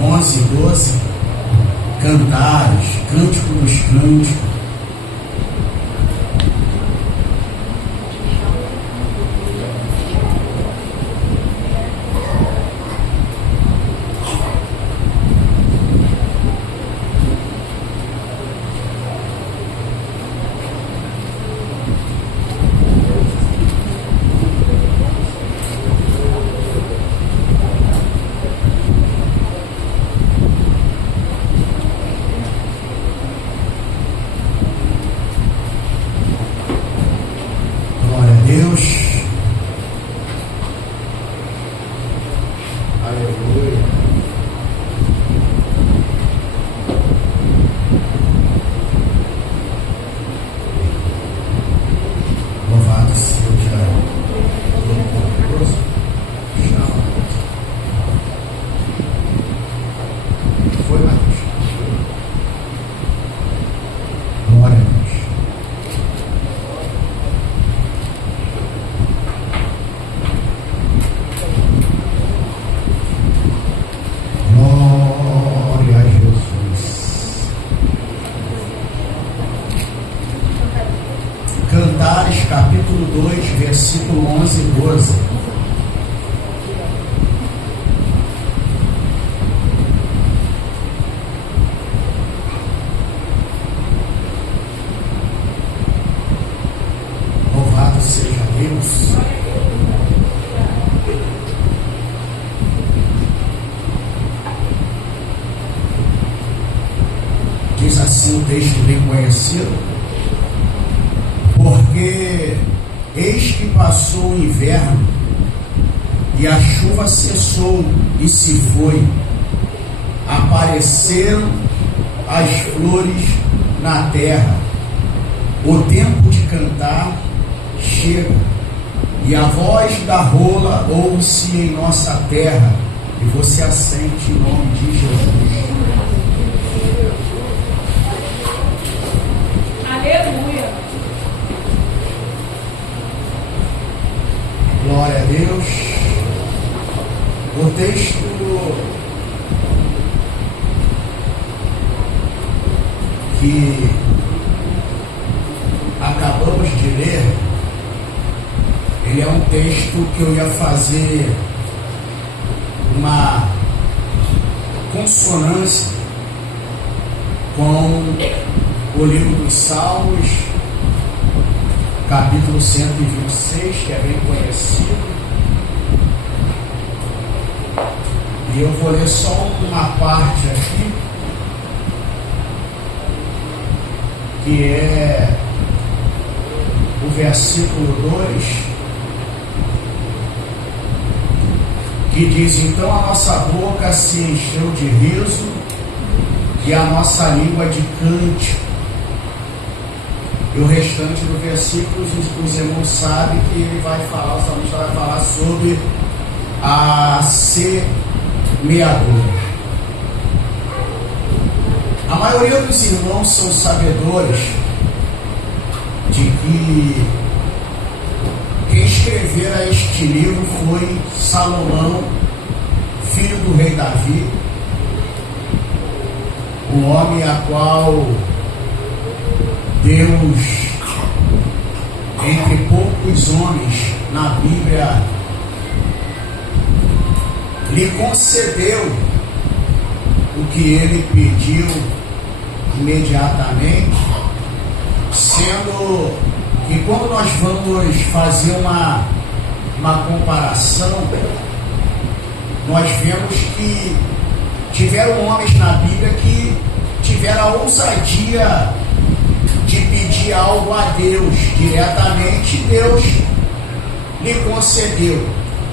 11 e 12, Cantares, Cântico dos Cânticos. Cantares, capítulo 2, versículo 11 e 12. Louvado seja Deus. Diz assim o texto bem conhecido: porque eis que passou o inverno, e a chuva cessou e se foi, apareceram as flores na terra, o tempo de cantar chega, e a voz da rola ouve-se em nossa terra, e você assente em nome de Jesus. Aleluia. Glória a Deus. O texto que acabamos de ler, ele é um texto que eu ia fazer uma consonância com o livro dos Salmos, capítulo 126, que é bem conhecido. E eu vou ler só uma parte aqui, que é o versículo 2, que diz: então a nossa boca se encheu de riso e a nossa língua de cântico. E o restante do versículo, os irmãos sabem que ele vai falar, o salmista vai falar sobre a semeadura. A maioria dos irmãos são sabedores de que quem escrevera este livro foi Salomão, filho do rei Davi, um homem a qual Deus, entre poucos homens na Bíblia, lhe concedeu o que ele pediu imediatamente, sendo que quando nós vamos fazer uma comparação, nós vemos que tiveram homens na Bíblia que tiveram a ousadia de pedir algo a Deus diretamente, Deus lhe concedeu.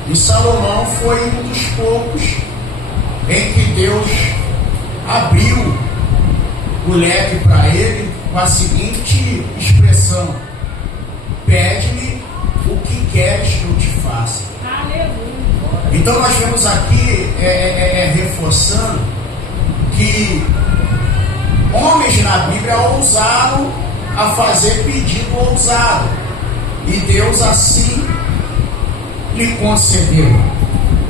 E Salomão foi um dos poucos em que Deus abriu o leque para ele com a seguinte expressão: pede-me o que queres que eu te faça. Aleluia. Então nós vemos aqui reforçando que homens na Bíblia ousaram a fazer pedido ousado, e Deus assim lhe concedeu.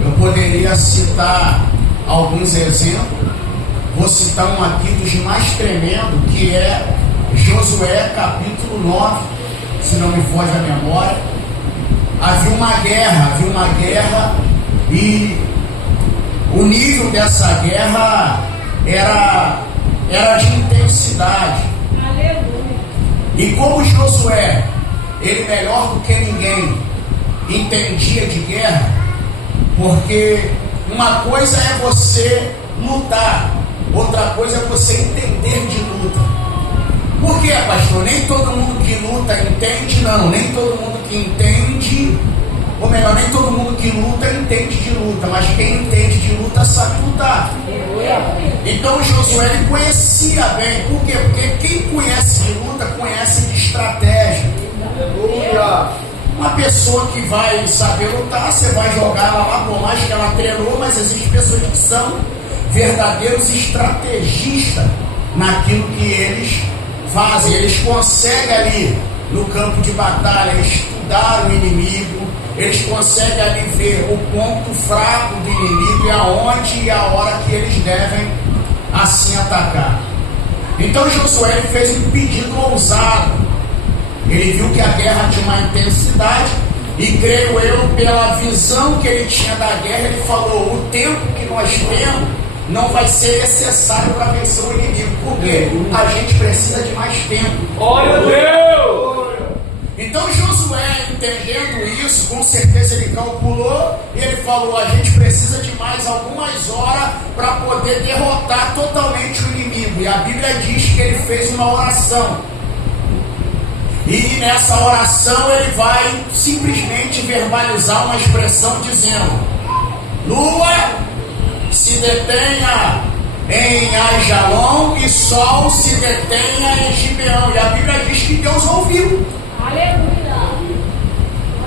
Eu poderia citar alguns exemplos. Vou citar um aqui dos mais tremendos, que é Josué capítulo 9, se não me foge a memória. Havia uma guerra e o nível dessa guerra era de intensidade. Aleluia. E como Josué, ele melhor do que ninguém, entendia de guerra, porque uma coisa é você lutar, outra coisa é você entender de luta. Por quê, pastor? Nem todo mundo que luta entende, não. Nem todo mundo que entende, ou melhor, nem todo mundo que luta entende de luta, mas quem entende de luta sabe lutar. Então Josué ele conhecia bem. Por quê? Porque quem conhece de luta, conhece de estratégia. Uma pessoa que vai saber lutar, você vai jogar ela lá, por mais que ela treinou, mas existem pessoas que são verdadeiros estrategistas naquilo que eles fazem. Eles conseguem ali no campo de batalha estudar o inimigo, eles conseguem ali ver o ponto fraco do inimigo e aonde e a hora que eles devem assim atacar. Então Josué fez um pedido ousado. Ele viu que a guerra tinha uma intensidade e, creio eu, pela visão que ele tinha da guerra, ele falou: o tempo que nós temos não vai ser necessário para vencer o inimigo, porque a gente precisa de mais tempo. Glória a Deus! Então Josué, entendendo isso, com certeza ele calculou e ele falou: a gente precisa de mais algumas horas para poder derrotar totalmente o inimigo. E a Bíblia diz que ele fez uma oração. E nessa oração ele vai simplesmente verbalizar uma expressão dizendo: lua, se detenha em Aijalon e sol se detenha em Gibeão. E a Bíblia diz que Deus ouviu. Aleluia.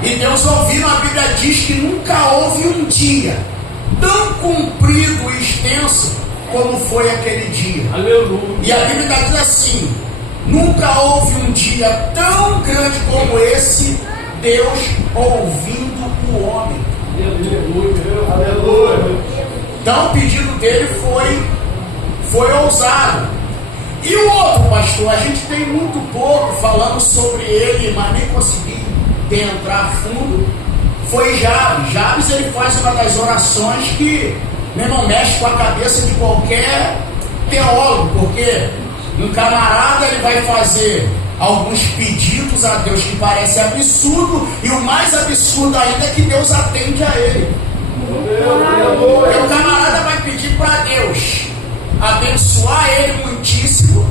E Deus ouvindo, a Bíblia diz que nunca houve um dia tão comprido e extenso como foi aquele dia. Aleluia. E a Bíblia diz assim: nunca houve um dia tão grande como esse, Deus ouvindo o homem. Aleluia. Aleluia. Então o pedido dele foi ousado. E o outro, pastor, a gente tem muito pouco falando sobre ele, mas nem consegui entrar a fundo. Foi Jabes. Jabes, ele faz uma das orações que, meu irmão, mexe com a cabeça de qualquer teólogo, porque um camarada ele vai fazer alguns pedidos a Deus que parece absurdo, e o mais absurdo ainda é que Deus atende a ele. Porque o camarada vai pedir para Deus abençoar ele muitíssimo,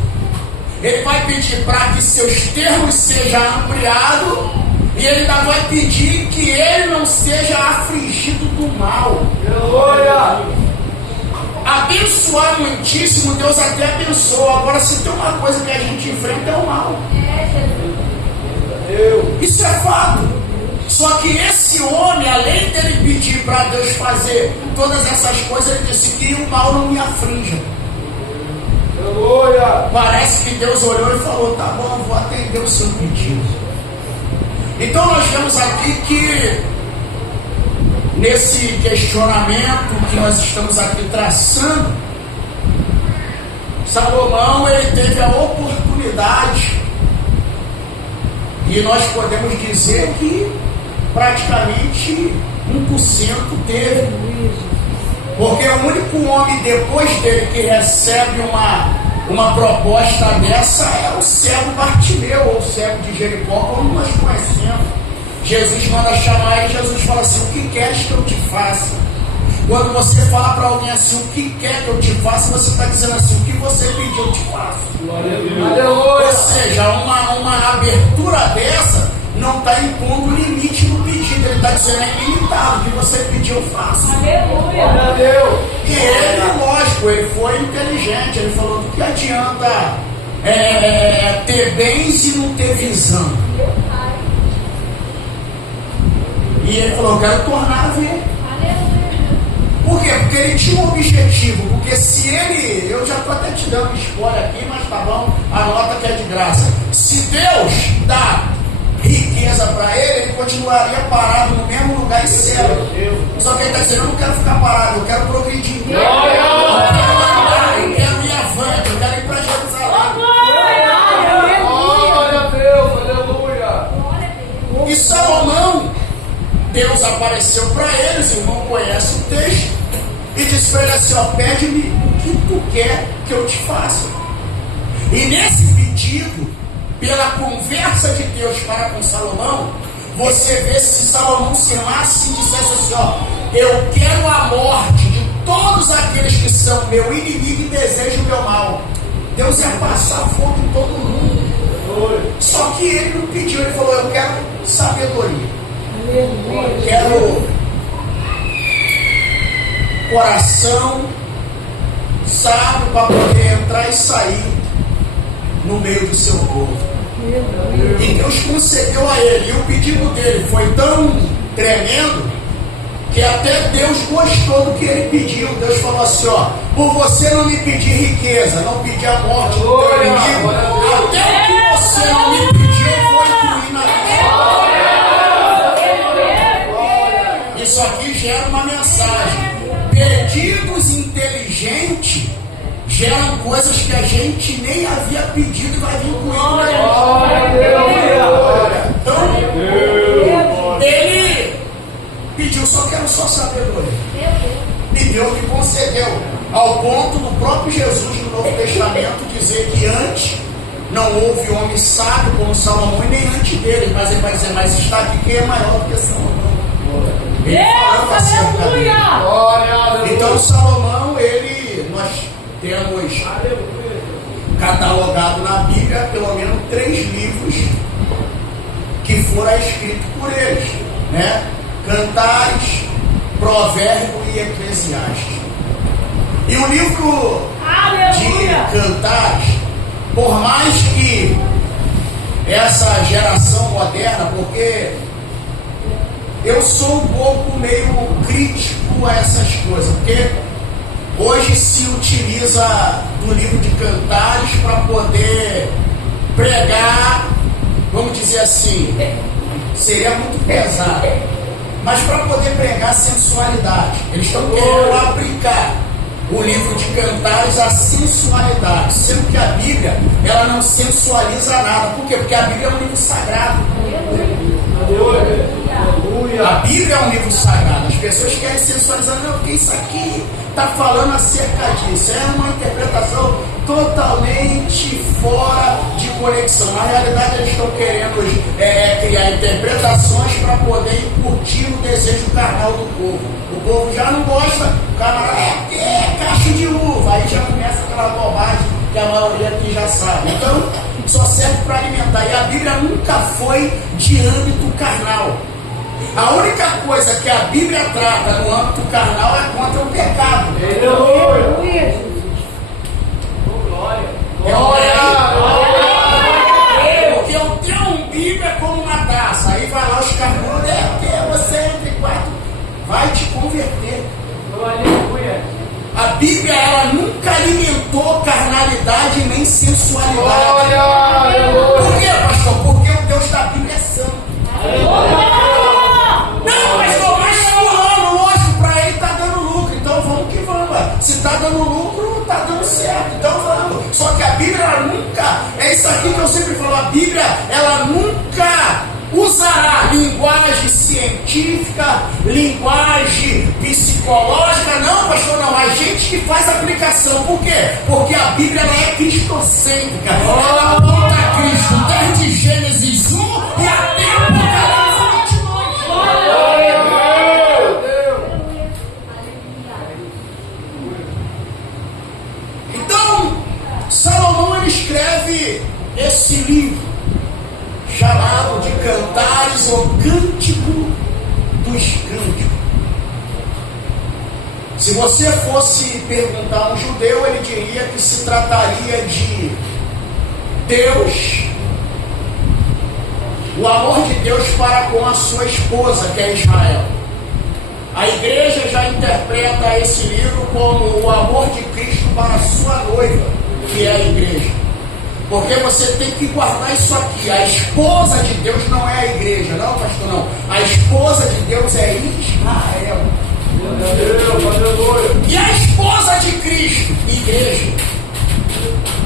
ele vai pedir para que seus termos sejam ampliados, e ele ainda vai pedir que ele não seja afligido do mal. Abençoar muitíssimo, Deus até abençoa. Agora, se tem uma coisa que a gente enfrenta, é o mal. Isso é fato. Só que esse homem, além dele pedir para Deus fazer todas essas coisas, ele disse que o mal não me aflige. Parece que Deus olhou e falou: tá bom, vou atender o seu pedido. Então nós vemos aqui que nesse questionamento que nós estamos aqui traçando, Salomão ele teve a oportunidade, e nós podemos dizer que praticamente 1% teve, porque o único homem depois dele que recebe uma proposta dessa é o cego Bartimeu, ou o cego de Jericó, como nós conhecemos. Jesus manda chamar ele, Jesus fala assim: o que queres que eu te faça? Quando você fala para alguém assim, o que quer que eu te faça, você está dizendo assim: o que você pediu eu te faço. Ou seja, uma abertura dessa não está impondo limite no pedido, ele está dizendo: é ilimitado, o que você pediu eu faço. Aleluia. E ele, lógico, ele foi inteligente, ele falou: do que adianta ter bens e não ter visão? E ele falou: eu quero tornar a ver. Por quê? Porque ele tinha um objetivo. Porque se ele, eu já estou até te dando spoiler aqui, mas tá bom, anota que é de graça. Se Deus dá riqueza para ele, ele continuaria parado no mesmo lugar e cego. Só que ele está dizendo, eu não quero ficar parado, eu quero progredir. Eu quero ir avante, eu quero ir para Jerusalém. Glória a Deus, aleluia. E Salomão, Deus apareceu para eles, o irmão conhece o texto, e disse para ele assim, ó, pede-me o que tu quer que eu te faça. E nesse pedido, pela conversa de Deus para com Salomão, você vê se Salomão se amasse e dissesse assim, ó, eu quero a morte de todos aqueles que são meu inimigo e desejam o meu mal. Deus ia passar fogo em todo mundo. Só que ele não pediu, ele falou, eu quero sabedoria. Eu quero coração sábio para poder entrar e sair no meio do seu povo. E Deus concedeu a ele. E o pedido dele foi tão tremendo que até Deus gostou do que ele pediu. Deus falou assim, ó, por você não me pedir riqueza, não pedir a morte do teu inimigo, até o que você não me pediu eu vou incluir na vida. Isso aqui gera uma mensagem. Pedidos inteligentes geram coisas que a gente nem havia pedido e vai vir incluindo. Então, ele pediu, só quero só sabedoria. E Deus lhe concedeu, ao ponto do próprio Jesus no Novo Testamento dizer que antes não houve homem sábio como Salomão e nem antes dele, mas ele vai dizer, mas está aqui quem é maior do que Salomão. Então Salomão, nós temos catalogado na Bíblia pelo menos 3 livros que foram escritos por eles, né? Cantares, Provérbio e Eclesiastes. E o livro de Cantares, por mais que essa geração moderna, porque eu sou um pouco meio crítico a essas coisas, porque hoje se utiliza do livro de Cantares para poder pregar, vamos dizer assim, seria muito pesado, mas para poder pregar sensualidade. Eles estão querendo aplicar o livro de Cantares à sensualidade, sendo que a Bíblia, ela não sensualiza nada. Por quê? Porque a Bíblia é um livro sagrado. A Bíblia é um livro sagrado. As pessoas querem sensualizar, não, porque isso aqui está falando acerca disso. É uma interpretação totalmente fora de conexão. Na realidade, eles estão querendo criar interpretações para poder incutir o desejo carnal do povo. O povo já não gosta, o camarada é cacho de uva, aí já começa aquela bobagem que a maioria aqui já sabe. Então, só serve para alimentar. E a Bíblia nunca foi de âmbito carnal. A única coisa que a Bíblia trata no âmbito carnal é contra o pecado. Porque eu tenho Bíblia como uma taça. Aí vai lá os carnudos, você entre 4 vai te converter. A Bíblia, ela nunca alimentou carnalidade nem sensualidade. Por quê, pastor? Porque o Deus da Bíblia é santo. Não, pastor, mas fulano, lógico, para ele está dando lucro, então vamos que vamos. Se está dando lucro, está dando certo, então vamos. Só que a Bíblia, ela nunca, é isso aqui que eu sempre falo, a Bíblia, ela nunca usará linguagem científica, linguagem psicológica. Não, pastor, não. A gente que faz aplicação. Por quê? Porque a Bíblia, ela é cristocêntrica. Ela aponta a Cristo desde Gênesis 1 e até Apocalipse 22. Então, Salomão, ele escreve esse livro chamado de Cantares, ou Cântico dos Cânticos. Se você fosse perguntar a um judeu, ele diria que se trataria de Deus, o amor de Deus para com a sua esposa, que é Israel. A igreja já interpreta esse livro como o amor de Cristo para a sua noiva, que é a igreja. Porque você tem que guardar isso aqui. A esposa de Deus não é a igreja, não, pastor, não. A esposa de Deus é Israel. E a esposa de Cristo, igreja.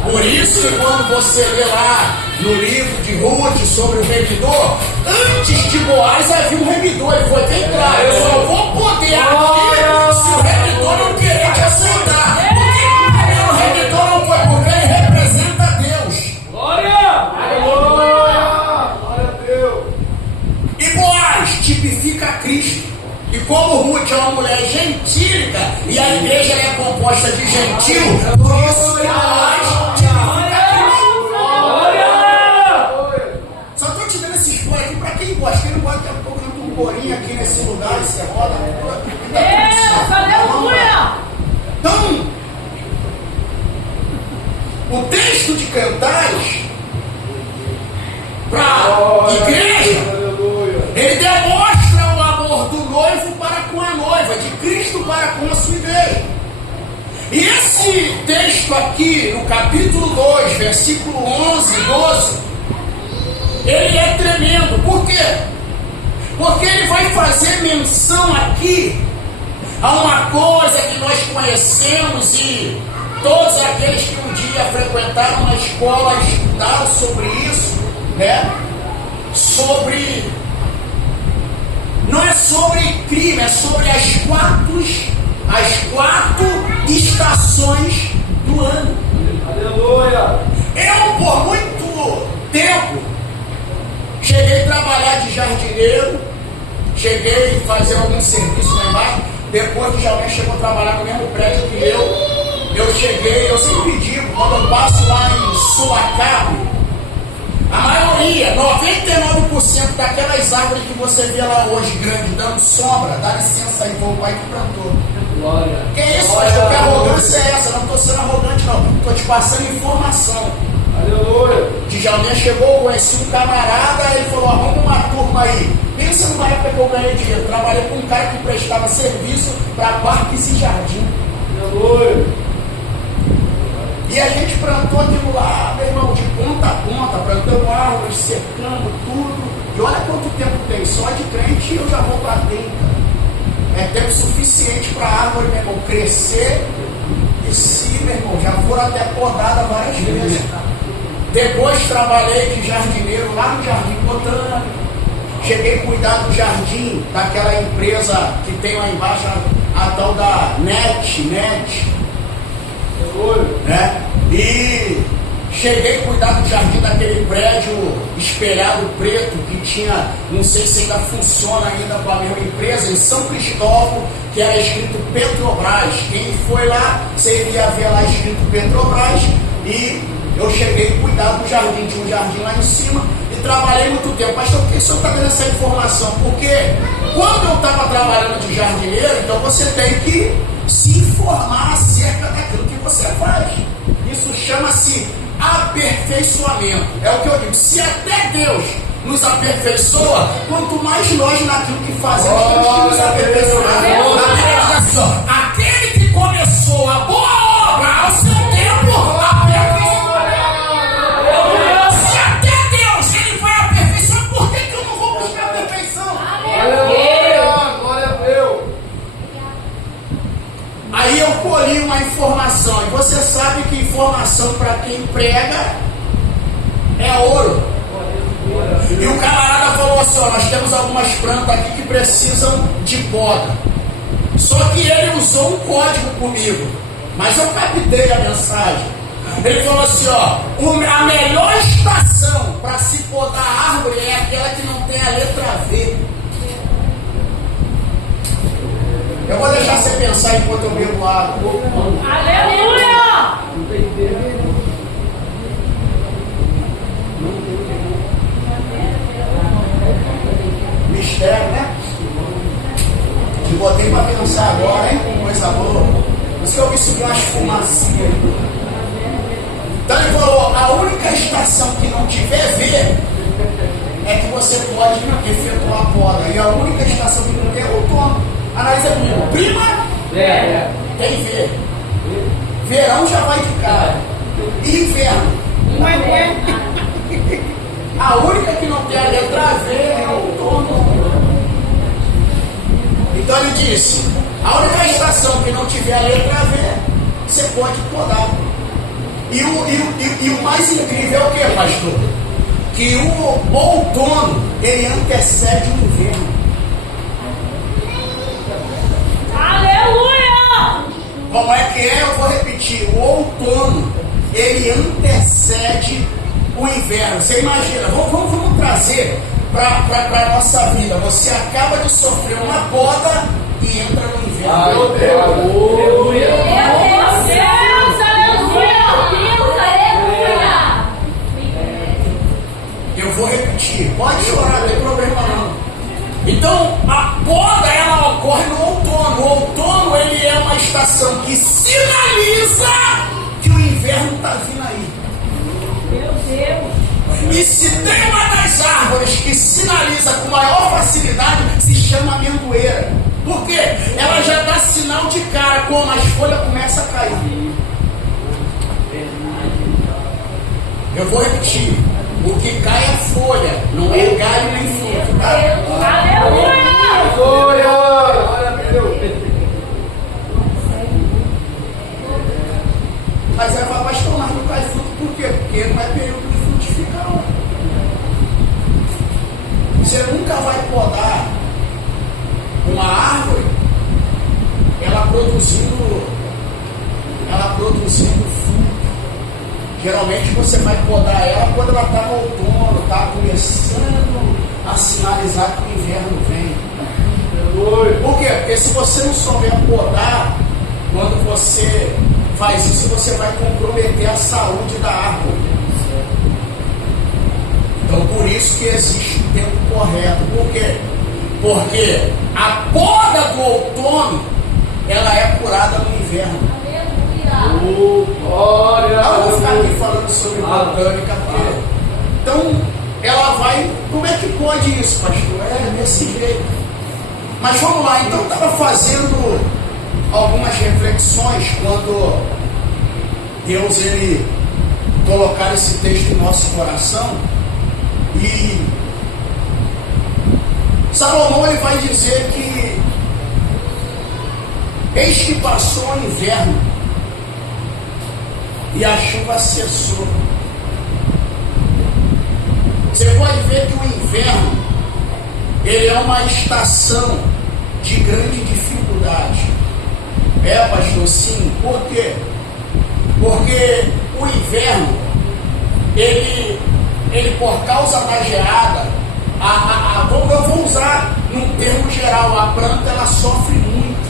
Por isso que quando você lê lá no livro de Ruth sobre o remidor, antes de Boaz havia um remidor. Ele foi bem claro: eu só vou poder aqui se o remidor não querer te aceitar. Porque o remidor não foi porque ele representa Deus. Glória! Glória a Deus! E Boaz tipifica Cristo. E como Ruth é uma mulher gentílica e a igreja é composta de gentil, por isso Boaz tipifica Cristo. Só estou te dando esse spoiler aqui para quem gosta. Quem não gosta, daqui a pouco não tem um corinho aqui nesse lugar, você roda. Deus, aleluia! Então, o texto de Cantares para a igreja, ele demonstra o amor do noivo para com a noiva, de Cristo para com a sua igreja. E esse texto aqui, no capítulo 2, versículo 11 e 12, ele é tremendo. Por quê? Porque ele vai fazer menção aqui a uma coisa que nós conhecemos e todos aqueles que um dia frequentaram uma escola estudaram sobre isso, né? Não é sobre crime, é sobre as quatro estações do ano. Aleluia! Eu, por muito tempo, cheguei a trabalhar de jardineiro, cheguei a fazer algum serviço lá embaixo. Depois que alguém chegou a trabalhar no mesmo prédio que eu sempre digo, quando eu passo lá em Sorocaba, a maioria, 99% daquelas árvores que você vê lá hoje, grande, dando sombra, dá licença aí, foi o pai que plantou. Glória! Que isso, pastor? Que arrogância é essa? Não estou sendo arrogante, não. Estou te passando informação. Aleluia! Djalminha chegou, conheci um camarada, ele falou: arruma uma turma aí. Pensa numa época que eu ganhei dinheiro. Trabalhei com um cara que prestava serviço para parques e jardim. Aleluia! E a gente plantou aquilo lá, meu irmão, de ponta a ponta, plantando árvores, cercando tudo. E olha quanto tempo tem, só de crente eu já vou para 30. É tempo suficiente para a árvore, meu irmão, crescer. E se, meu irmão, já foram até podada várias vezes. Depois trabalhei de jardineiro lá no Jardim Botânico. Cheguei a cuidar do jardim daquela empresa que tem lá embaixo, a tal da NET. Né? E cheguei a cuidar do jardim daquele prédio espelhado preto que tinha, não sei se ainda funciona ainda com a mesma empresa, em São Cristóvão, que era escrito Petrobras. Quem foi lá, você iria ver lá escrito Petrobras. E eu cheguei a cuidar do jardim, tinha um jardim lá em cima e trabalhei muito tempo. Pastor, por que o senhor está dando essa informação? Porque quando eu estava trabalhando de jardineiro, então você tem que se informar acerca daquilo que você faz. Isso chama-se aperfeiçoamento. É o que eu digo: se até Deus nos aperfeiçoa, quanto mais nós naquilo que fazemos temos que nos aperfeiçoar. A Bíblia diz assim, ó: aquele que começou a boa obra ao seu tempo aperfeiçoa. Se até Deus ele vai aperfeiçoar, por que eu não vou buscar a perfeição? Glória a Deus! Aí eu colhi uma informação, e você sabe que informação para quem prega é ouro. E o camarada falou assim: ó, nós temos algumas plantas aqui que precisam de poda. Só que ele usou um código comigo, mas eu captei a mensagem. Ele falou assim: ó, a melhor estação para se podar a árvore é aquela que não tem a letra V. Eu vou deixar você pensar enquanto eu bebo água. Aleluia! Mistério, né? Te botei para pensar agora, hein? Coisa boa. Por isso que eu vi subir umas fumacinhas. Então ele falou: a única estação que não tiver V é que você pode efetuar a poda. E a única estação que não tem é o outono. Analisa comigo. Prima tem V. Verão já vai de cara. E inverno. A única que não tem a letra V é o outono. Então ele disse, a única estação que não tiver a letra V, você pode podar. E o mais incrível é o que, pastor? Que o outono, ele antecede o inverno. Aleluia! Como é que é? Eu vou repetir. O outono, ele antecede o inverno. Você imagina, vamos trazer para a nossa vida. Você acaba de sofrer uma poda e entra no inverno. Meu Deus! Aleluia! Meu Deus! Aleluia! Eu vou repetir. Pode chorar, não tem problema não. Então, a poda, ela ocorre no outono. O outono, ele é uma estação que sinaliza que o inverno está vindo aí. Meu Deus! E se tem uma das árvores que sinaliza com maior facilidade, se chama amendoeira. Por quê? Ela já dá sinal de cara quando as folhas começam a cair. Eu vou repetir. O que cai é folha, não é galho nem fruto, tá? Aleluia! Glória! Glória a Deus! Mas ela fala, pastor, mas não cai fruto por quê? Porque não é período de frutificar, não. Você nunca vai podar uma árvore, ela produzindo fruto. Geralmente você vai podar ela quando ela está no outono, está começando a sinalizar que o inverno vem. Por quê? Porque se você não souber podar, quando você faz isso, você vai comprometer a saúde da árvore. Então por isso que existe o tempo correto. Por quê? Porque a poda do outono, ela é curada no inverno. Glória! Eu vou ficar aqui falando sobre botânica, porque... Então, ela vai... Como é que pode isso, pastor? É desse jeito. Mas vamos lá, então eu estava fazendo algumas reflexões quando Deus, ele colocar esse texto em nosso coração. E Salomão, ele vai dizer que eis que passou o inverno e a chuva cessou. Você pode ver que o inverno, ele é uma estação de grande dificuldade. É, pastor, sim. Por quê? Porque o inverno, ele por causa da geada, eu vou usar num termo geral, a planta, ela sofre muito.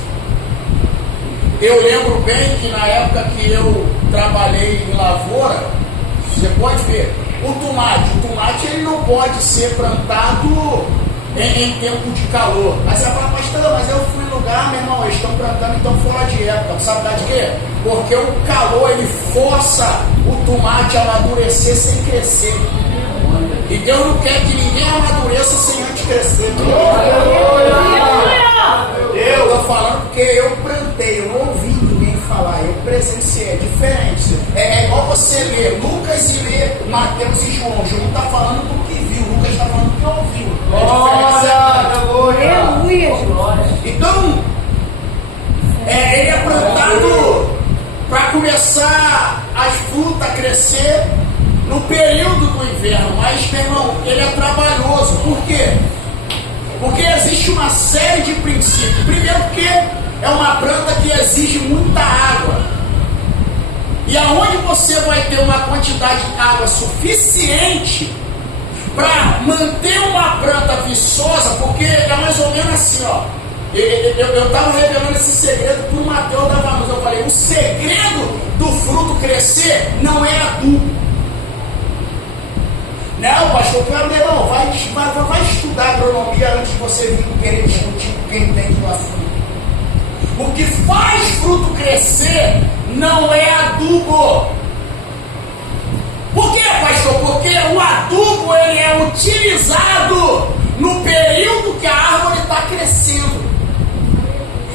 Eu lembro bem que na época que eu trabalhei em lavoura, você pode ver, o tomate ele não pode ser plantado em tempo de calor. Aí você fala, pastor, mas eu fui em lugar, meu irmão, eles estão plantando então fora de época. Sabe de quê? Porque o calor, ele força o tomate a amadurecer sem crescer. E Deus não quer que ninguém amadureça sem antes crescer. Eu estou falando porque eu plantei, eu não ouvi ninguém falar, eu presenciei, é diferente. É igual você ler Lucas e ler Mateus e João. João está falando do que viu, Lucas está falando do que ouviu. Então, ele é plantado para começar as frutas a crescer no período do inverno, mas, meu irmão, ele é trabalhoso. Por quê? Porque existe uma série de princípios. Primeiro, porque é uma planta que exige muita água. E aonde você vai ter uma quantidade de água suficiente para manter uma planta viçosa, porque é mais ou menos assim, ó. Eu estava revelando esse segredo para o Mateus da Vanus. Eu falei, o segredo do fruto crescer não é adubo. Não, pastor, não, vai estudar agronomia antes de você vir querer discutir com quem entende do assunto. O que faz fruto crescer não é adubo. Por quê, pastor? Porque o adubo, ele é utilizado no período que a árvore está crescendo.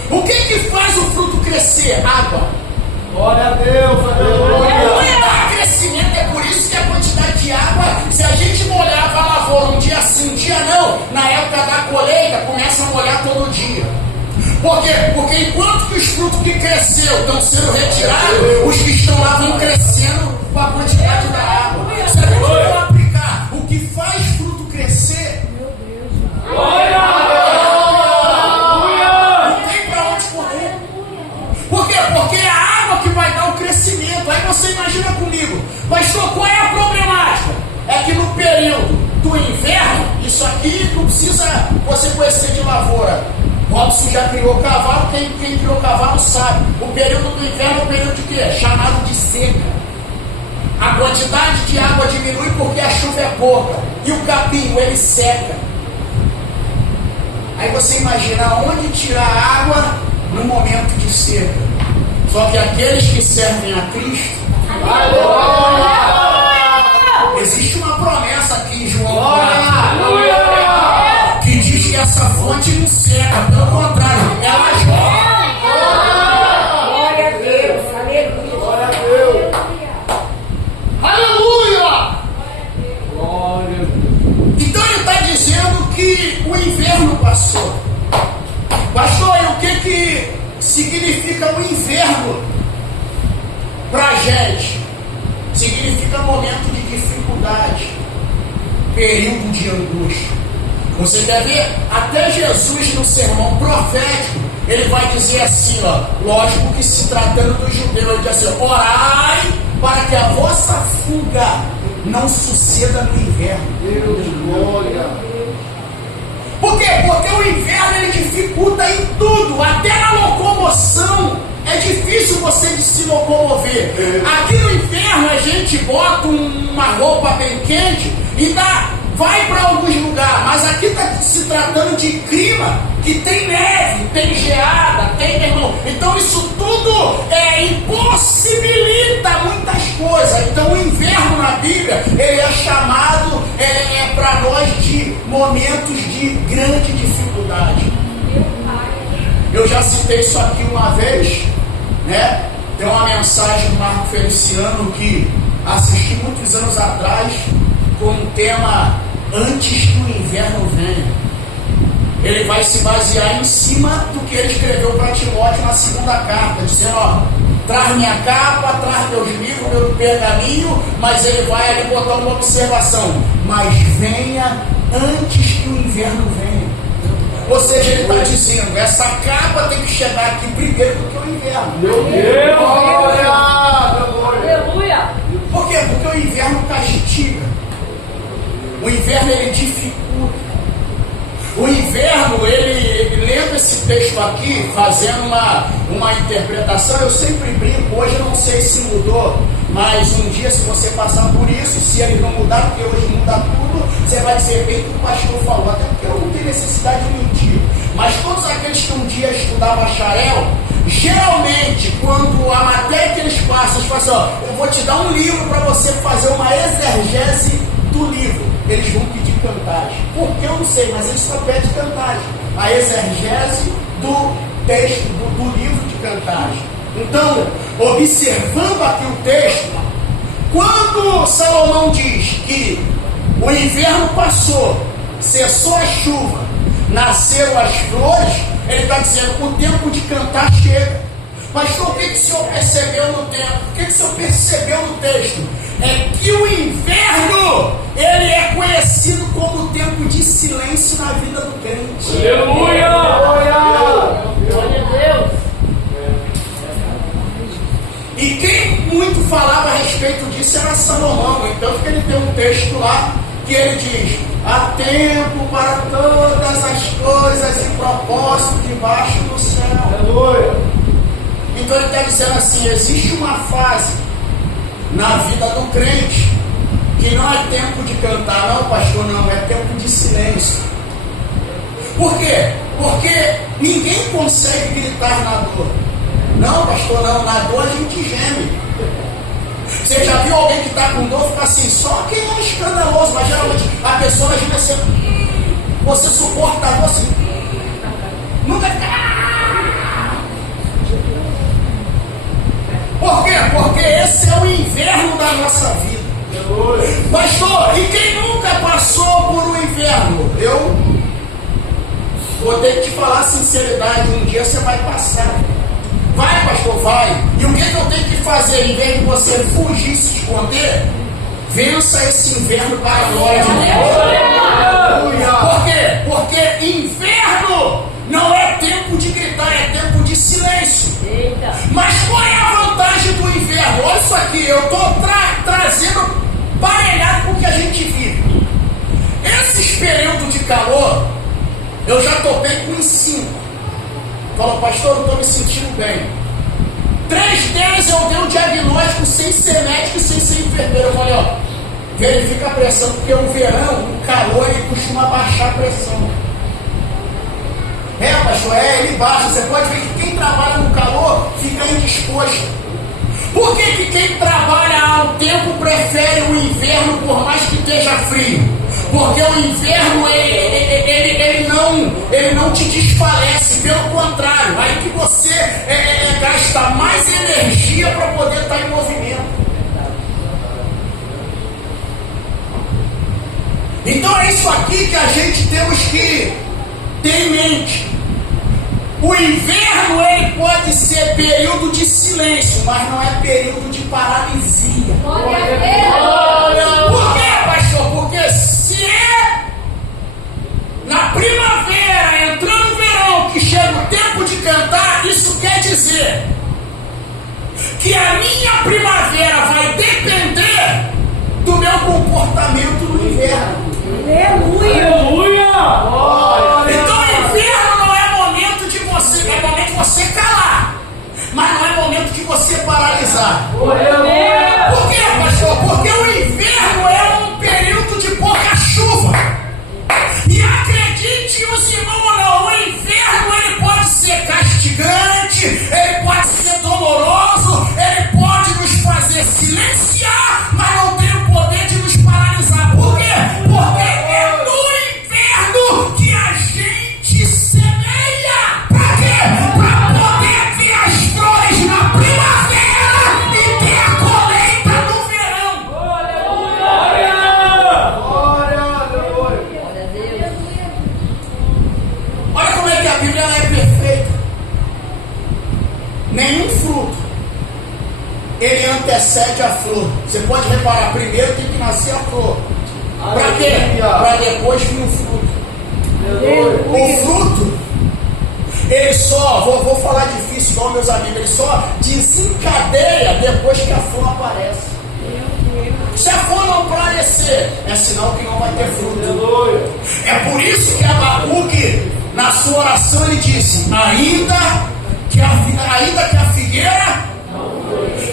O que faz o fruto crescer? Água. Glória a Deus, aleluia. Não dá crescimento, é por isso que é Se a gente molhava a lavoura um dia sim, um dia não, na época da colheita começa a molhar todo dia. Por quê? Porque enquanto que os frutos que cresceu estão sendo retirados, os que estão lá vão crescendo com a quantidade da água. Se a gente for aplicar o que faz fruto crescer, não tem para onde correr. Por quê? Porque é a água que vai dar o crescimento. Aí você imagina comigo, pastor, qual é a problemática? É que no período do inverno, isso aqui não precisa você conhecer de lavoura. Robson já criou cavalo, quem criou cavalo sabe. O período do inverno é o período de quê? Chamado de seca. A quantidade de água diminui porque a chuva é pouca. E o capim, ele seca. Aí você imagina onde tirar água no momento de seca. Só que aqueles que servem a Cristo, existe uma promessa aqui em João 4, que diz que essa fonte não seca, pelo contrário, ela jorra. Glória a Deus, aleluia. Glória a Deus. Aleluia! Glória a Deus. Então ele está dizendo que o inverno passou. Pastor, e o que significa o inverno para a gente? Significa momento de dificuldade, período de angústia. Você deve ver, até Jesus no sermão profético, ele vai dizer assim, ó, lógico que se tratando do judeu, ele diz assim, orai para que a vossa fuga não suceda no inverno. Deus, glória. Por quê? Porque o inverno ele dificulta em tudo, até na locomoção. É difícil você de se locomover. Aqui no inverno a gente bota uma roupa bem quente e vai para alguns lugares, mas aqui está se tratando de clima que tem neve, tem geada, tem irmão. Então isso tudo impossibilita muitas coisas. Então o inverno na Bíblia ele é chamado para nós de momentos de grande dificuldade. Eu já citei isso aqui uma vez, né? Tem uma mensagem do Marco Feliciano que assisti muitos anos atrás com o tema Antes que o Inverno Venha. Ele vai se basear em cima do que ele escreveu para Timóteo na segunda carta, dizendo, ó, traz minha capa, traz meus livros, meu pergaminho, mas ele vai ali botar uma observação, mas venha antes que o inverno venha. Ou seja, ele está dizendo, essa capa tem que chegar aqui primeiro do que o inverno. Meu Deus, glória. Aleluia. Por quê? Porque o inverno castiga. O inverno ele dificulta. O inverno, ele lendo esse texto aqui, fazendo uma interpretação, eu sempre brinco, hoje eu não sei se mudou, mas um dia se você passar por isso, se ele não mudar, porque hoje muda tudo, você vai dizer bem o que o pastor falou, até porque eu não tenho necessidade de mentir. Mas todos aqueles que um dia estudavam bacharel, geralmente, quando a matéria que eles passam, eles falam assim, ó, eu vou te dar um livro para você fazer uma exegese do livro. Eles vão pedir cantagem. Por que eu não sei, mas eles só pedem cantagem. A exegese do texto, do livro de cantagem. Então, observando aqui o texto, quando Salomão diz que o inverno passou, cessou a chuva, nasceram as flores, ele está dizendo, o tempo de cantar chega. Pastor, o que o senhor percebeu no tempo? O que o senhor percebeu no texto? É que o inverno, ele é conhecido como tempo de silêncio na vida do crente. Aleluia! Glória a Deus. E quem muito falava a respeito disso era Salomão. Então ele tem um texto lá que ele diz, há tempo para todas as coisas e propósito debaixo do céu. Aleluia! Então ele está dizendo assim, existe uma fase na vida do crente que não é tempo de cantar, não pastor, não, é tempo de silêncio. Por quê? Porque ninguém consegue gritar na dor. Não pastor, não, na dor a gente geme. Você já viu alguém que está com dor ficar assim, só quem é escandaloso, mas geralmente a pessoa imagina assim, você suporta a dor assim, nunca fica. Por quê? Porque esse é o inverno da nossa vida. Pastor, e quem inverno, eu vou ter que te falar a sinceridade, um dia você vai passar. Vai, pastor, vai. E o que eu tenho que fazer? Em vez de você fugir e se esconder, vença esse inverno para a glória de Deus. Por quê? Porque inverno não é tempo de gritar, é tempo de silêncio. Eita. Mas qual é a vantagem do inverno? Olha isso aqui, eu estou trazendo parelhado com o que a gente vive. Esses períodos de calor, eu já topei com uns 5. Falou, pastor, eu estou me sentindo bem. 3 deles eu dei um diagnóstico sem ser médico e sem ser enfermeiro. Eu falei, ó, verifica a pressão, porque o verão, o calor, ele costuma baixar a pressão. Pastor, ele baixa. Você pode ver que quem trabalha no calor fica indisposto. Por que quem trabalha ao tempo prefere o inverno por mais que esteja frio? Porque o inverno ele não te desfalece, pelo contrário, aí que você gasta mais energia para poder estar em movimento. Então é isso aqui que a gente temos que ter em mente. O inverno ele pode ser período de silêncio, mas não é período de paralisia. Glória a Deus. Por quê, pastor? Porque se é na primavera, entrando no verão, que chega o tempo de cantar, isso quer dizer que a minha primavera vai depender do meu comportamento no inverno. Aleluia. Então o inverno não é momento de você, é momento de você calar, mas não é momento de você paralisar. Por quê, pastor? Porque o inverno é um período de pouca chuva. E acredite os irmãos ou não, o inverno ele pode ser castigante, ele pode ser doloroso, ele pode nos fazer silenciar, mas não tem o poder de nos paralisar. Por quê? Porque é no inverno que a gente semeia. Para quê? Para poder ter as flores na primavera e ter a colheita no verão. Glória a Deus. Olha como é que a Bíblia ela é perfeita. Nenhum fruto ele antecede a flor. Você pode reparar, primeiro tem que nascer a flor. Para quê? Para depois vir o fruto. O fruto, ele só, vou falar difícil igual meus amigos, ele só desencadeia depois que a flor aparece. Se a flor não aparecer, é sinal que não vai ter fruto. É por isso que Abacuque, na sua oração, ele disse: ainda que a figueira,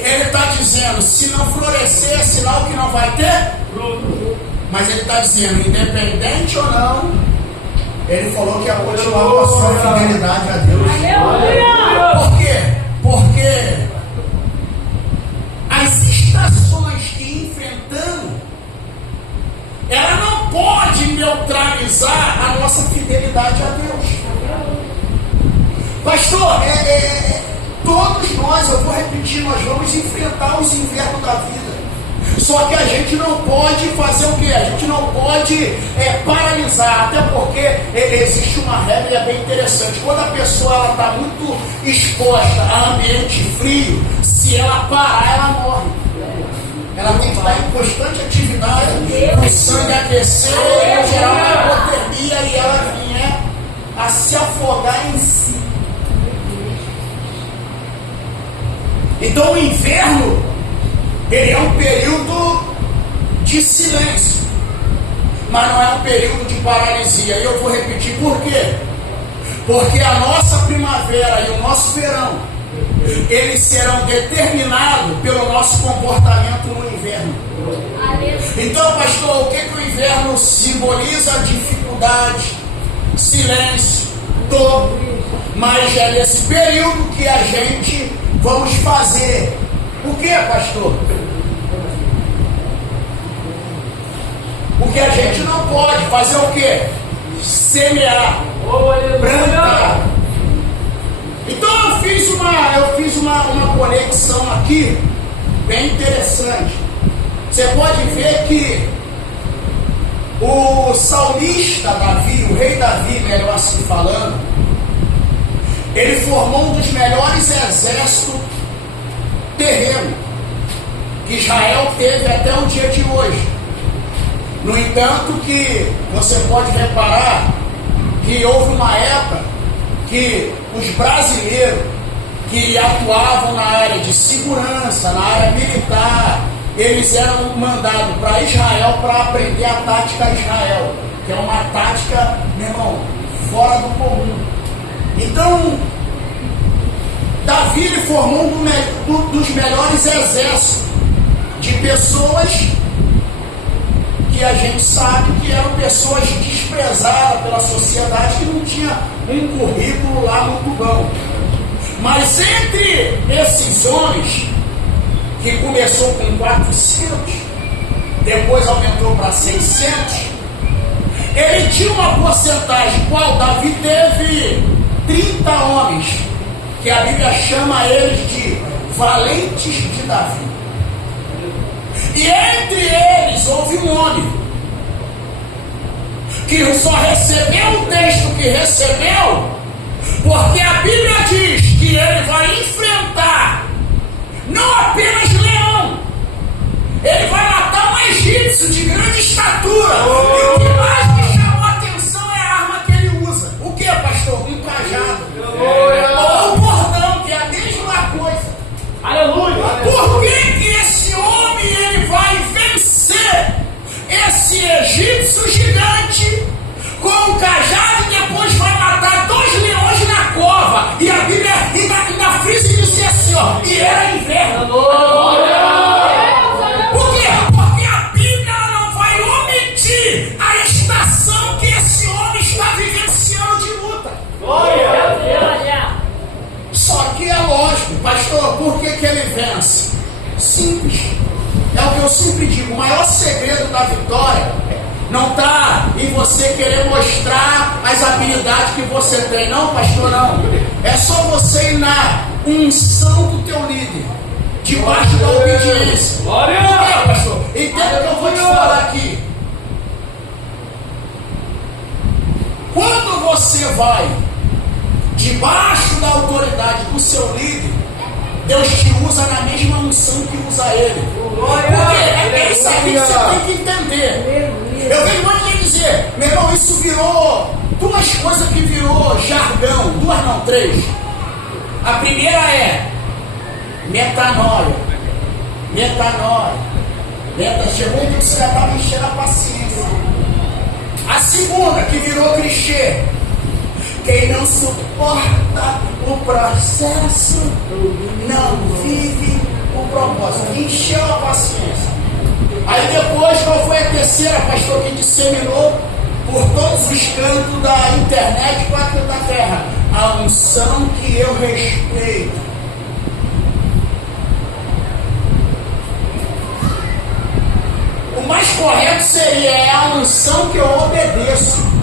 ele está dizendo, se não florescer, é sinal que não vai ter fruto. Mas ele está dizendo, independente ou não, ele falou que ia continuar com a sua fidelidade a Deus. Por quê? Porque as estações que enfrentamos, ela não pode neutralizar a nossa fidelidade a Deus. Pastor, todos nós, eu vou repetir, nós vamos enfrentar os invernos da vida. Só que a gente não pode fazer o quê? A gente não pode paralisar, até porque existe uma regra bem interessante. Quando a pessoa está muito exposta a ambiente frio, se ela parar, ela morre. Ela tem que estar em constante atividade, o sangue aquecer, gerar uma hipotermia e ela vier a se afogar em si. Então o inverno, ele é um período de silêncio, mas não é um período de paralisia. E eu vou repetir por quê? Porque a nossa primavera e o nosso verão, eles serão determinados pelo nosso comportamento no inverno. Então, pastor, o que o inverno simboliza? Dificuldade, silêncio, dor. Mas é nesse período que a gente vamos fazer o que, pastor? O que a gente não pode fazer, o que? Semear, plantar. Então eu fiz uma conexão aqui bem interessante. Você pode ver que O salmista Davi, o rei Davi, melhor assim falando, ele formou um dos melhores exércitos terrenos que Israel teve até o dia de hoje. No entanto, que você pode reparar que houve uma época que os brasileiros que atuavam na área de segurança, na área militar, eles eram mandados para Israel para aprender a tática Israel, que é uma tática, meu irmão, fora do comum. Então, Davi ele formou um dos melhores exércitos de pessoas que a gente sabe que eram pessoas desprezadas pela sociedade, que não tinha um currículo lá muito bom. Mas entre esses homens, que começou com 400, depois aumentou para 600, ele tinha uma porcentagem, qual Davi teve 30 homens, que a Bíblia chama eles de valentes de Davi. E entre eles houve um homem que só recebeu o texto que recebeu porque a Bíblia diz que ele vai enfrentar não apenas leão, ele vai matar um egípcio de grande estatura. E o que mais me chamou a atenção é a arma que ele usa. O que, pastor? Um cajado. Ou um bordão, que é a mesma coisa. Aleluia! Por que esse homem ele vai vencer esse egípcio gigante com um cajado e depois vai matar 2 leões na cova? E a Bíblia ainda frisa e diz assim, ó, e era inverno. Por quê? Porque a Bíblia não vai omitir a estação que esse homem está vivenciando de luta. Só que é lógico, pastor, por que ele vence? Simples. É o que eu sempre digo, o maior segredo da vitória não está em você querer mostrar as habilidades que você tem. Não, pastor, não. É só você ir na unção do teu líder, debaixo da obediência. Glória! Por quê, pastor? Entenda o que eu vou te falar aqui. Quando você vai debaixo da autoridade do seu líder, Deus te usa na mesma unção que usa ele. Porque é isso aqui que você tem que entender. Eu vejo muita gente dizer, meu irmão, isso virou 2 coisas que virou jargão, 2 não, 3. A primeira é metanoia. Chegou que você já estava enchendo a paciência. A segunda, que virou clichê, quem não suporta o processo não vive o propósito. Encheu a paciência. Aí depois, qual foi a terceira, pastor, que disseminou por todos os cantos da internet e quatro da terra? A unção que eu respeito. O mais correto seria a unção que eu obedeço.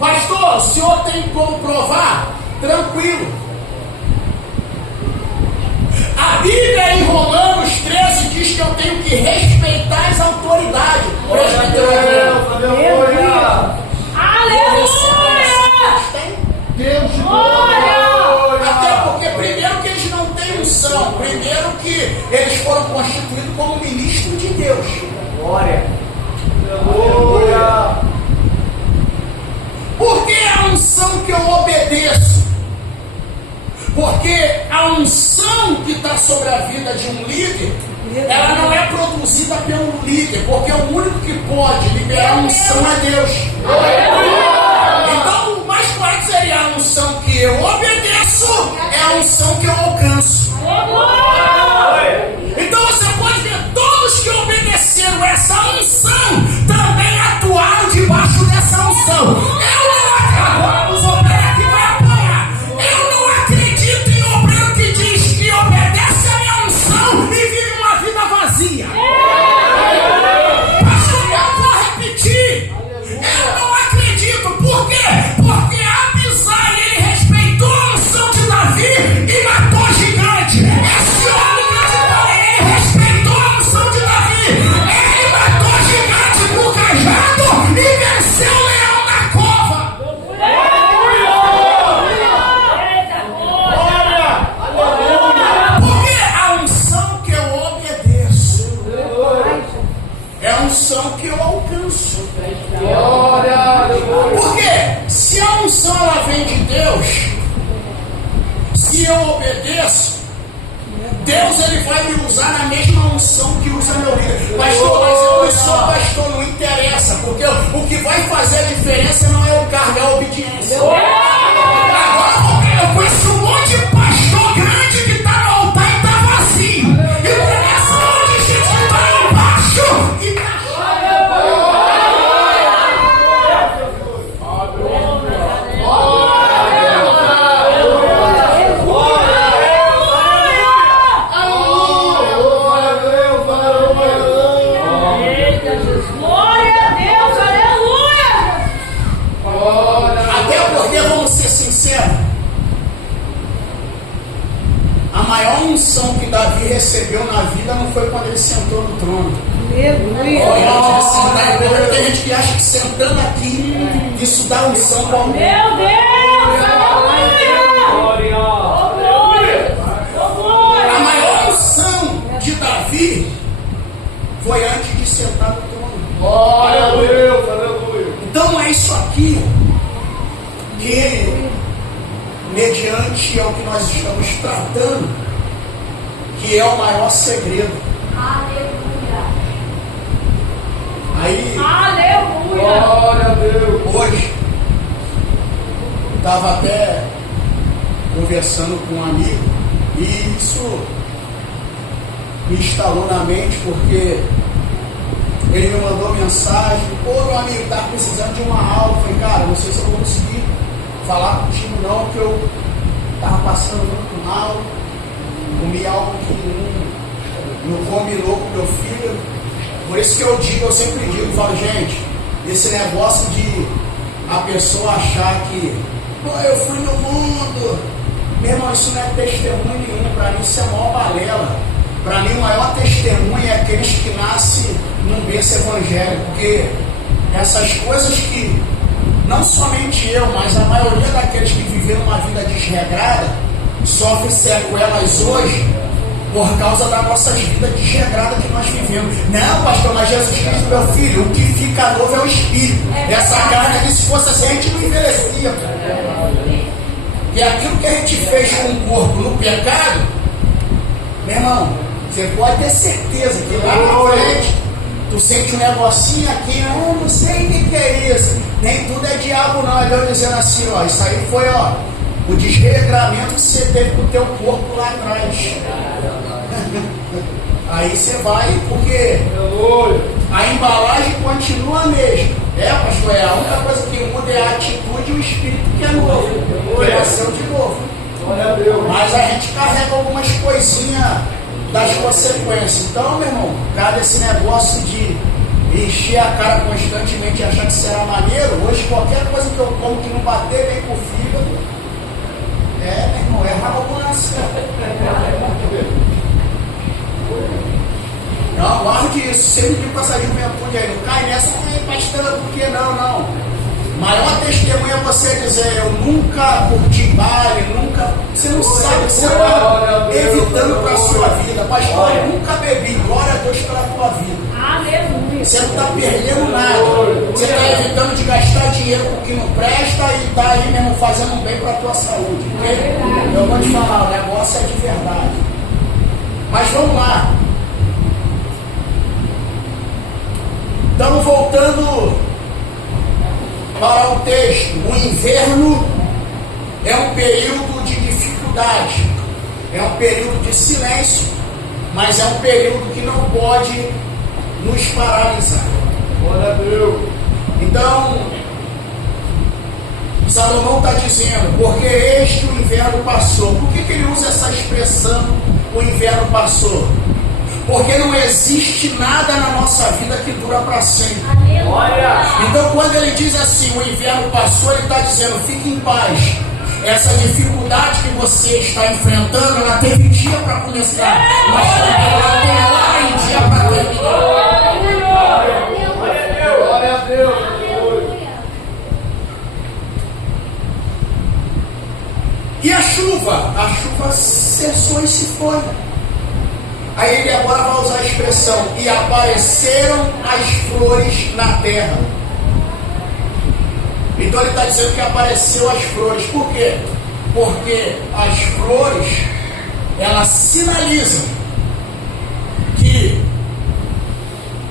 Pastor, o senhor tem como provar? Tranquilo. A Bíblia em Romanos 13 diz que eu tenho que respeitar as autoridades. Deus, até porque primeiro que eles não têm unção, primeiro que eles foram constituídos como ministro de Deus. Glória! Por que a unção que eu obedeço? Porque a unção que está sobre a vida de um líder, ela não é produzida pelo líder, porque o único que pode liberar a unção é Deus. Então o mais correto seria a unção que eu obedeço, é a unção que eu alcanço. Então você pode ver, todos que obedeceram essa unção também atuaram debaixo dessa unção. Agora os obreiros aqui vai apanhar. Eu não acredito em obreiro que diz que obedece a minha unção e vive uma vida vazia. Pastor, eu vou repetir. Eu não acredito. Por quê? Porque Abisai, ele respeitou a unção de Davi e matou o gigante. Esse homem grande, ele respeitou a unção de Davi. se eu obedeço, Deus ele vai me usar na mesma unção que usa meu líder. Pastor, mas eu não sou pastor, não interessa, porque o que vai fazer a diferença não é o cargo, é a obediência. Agora eu conheço um monte de pastor grande que está no altar e está vazio. E conheço um monte de gente que está lá embaixo e está que Davi recebeu na vida não foi quando ele sentou no trono. Tem gente que acha que sentando aqui isso dá unção para alguém. Meu Deus! A maior unção de Davi foi antes de sentar no trono. Glória a Deus, aleluia. Então é isso aqui que, mediante ao que nós estamos tratando, que é o maior segredo. Aleluia. Aí, aleluia. Glória a Deus. Hoje, estava até conversando com um amigo e isso me instalou na mente porque ele me mandou mensagem: pô, meu amigo, está precisando de uma aula. Eu falei: cara, não sei se eu vou conseguir falar contigo não, porque eu estava passando muito mal. Comi algo que não combinou com meu filho. Por isso que eu sempre digo, falo, gente, esse negócio de a pessoa achar que, pô, eu fui no mundo, meu irmão, isso não é testemunho nenhum. Para mim isso é a maior balela. Para mim o maior testemunho é aqueles que nascem num berço evangélico, porque essas coisas que não somente eu, mas a maioria daqueles que viveram uma vida desregrada sofre sequelas hoje por causa das nossas vidas desregradas que nós vivemos. Não, pastor, mas Jesus Cristo, meu filho, o que fica novo é o Espírito. Essa carne aqui, se fosse assim, a gente não envelhecia. E aquilo que a gente fez com o corpo no pecado, meu irmão, você pode ter certeza que lá na frente tu sente um negocinho aqui, não sei o que é isso. Nem tudo é diabo não. É Deus dizendo assim, ó, isso aí foi, ó, o desregramento que você teve com o teu corpo lá atrás. Aí você vai, porque a embalagem continua a mesma. Pastor, a única coisa que muda é a atitude e o espírito que é novo, que nasceu de novo. Mas a gente carrega algumas coisinhas das consequências. Então, meu irmão, cada esse negócio de encher a cara constantemente e achar que será maneiro, hoje qualquer coisa que eu como que não bater bem com o fígado, meu irmão, é ralabonação. Não, guarde isso. Sempre que com essa juventude aí, não cai nessa, pastor, por que não? Maior testemunho é você dizer: eu nunca curti baile, nunca. Você não sabe o que você está evitando para a sua vida. Pastor, eu nunca bebi. Glória a Deus pela tua vida. Aleluia. Você não está perdendo nada. Você está evitando de gastar dinheiro com o que não presta e está aí mesmo fazendo bem para a tua saúde. Porque eu vou te falar, o negócio é de verdade. Mas vamos lá. Estamos voltando para o texto. O inverno é um período de dificuldade, é um período de silêncio, mas é um período que não pode nos paralisar. Glória a Deus. Então, Salomão está dizendo: porque este o inverno passou. Por que ele usa essa expressão, o inverno passou? Porque não existe nada na nossa vida que dura para sempre. Glória. Então, quando ele diz assim, o inverno passou, ele está dizendo: fique em paz. Essa dificuldade que você está enfrentando, ela teve dia para começar, mas também ela tem lá em dia para terminar. Glória a Deus. E a chuva? A chuva cessou e se foi. Aí ele agora vai usar a expressão: e apareceram as flores na terra. Então ele está dizendo que apareceu as flores. Por quê? Porque as flores, elas sinalizam que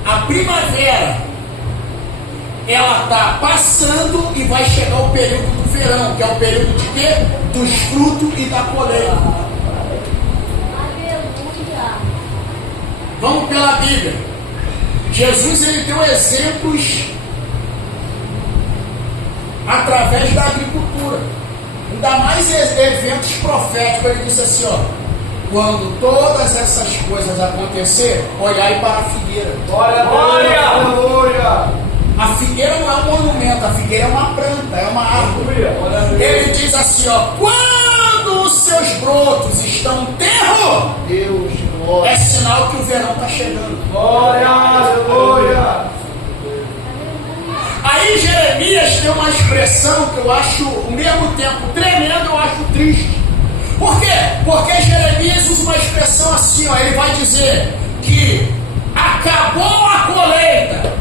a primavera, ela está passando e vai chegar o período do verão, que é o período de quê? Dos frutos e da colheita. Aleluia. Vamos pela Bíblia. Jesus, ele deu exemplos através da agricultura. Ainda mais eventos proféticos. Ele disse assim, ó: quando todas essas coisas acontecerem, olhai para a figueira. Glória! Aleluia! A figueira não é um monumento, a figueira é uma planta, é uma árvore. Ele diz assim, ó: quando os seus brotos estão tenros, Deus, glória! é sinal que o verão está chegando. Glória! Aleluia! Aí Jeremias tem uma expressão que eu acho, ao mesmo tempo tremendo, eu acho triste. Por quê? Porque Jeremias usa uma expressão assim, ó, ele vai dizer que acabou a colheita,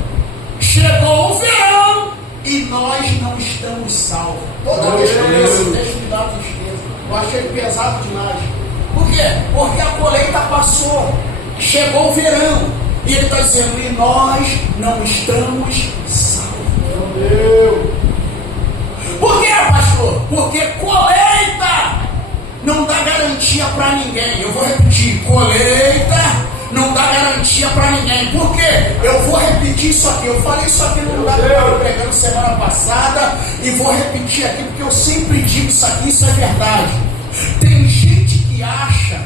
chegou o verão e nós não estamos salvos. Toda vez que eu leio esse texto me dá tristeza. Eu achei pesado demais. Por quê? Porque a colheita passou, chegou o verão e ele está dizendo, e nós não estamos salvos. Meu Deus! Por quê, pastor? Porque colheita não dá garantia para ninguém. Eu vou repetir, colheita não dá garantia para ninguém. Por quê? Eu vou repetir isso aqui. Eu falei isso aqui no lugar que eu estava pregando semana passada e vou repetir aqui porque eu sempre digo isso aqui, isso é verdade. Tem gente que acha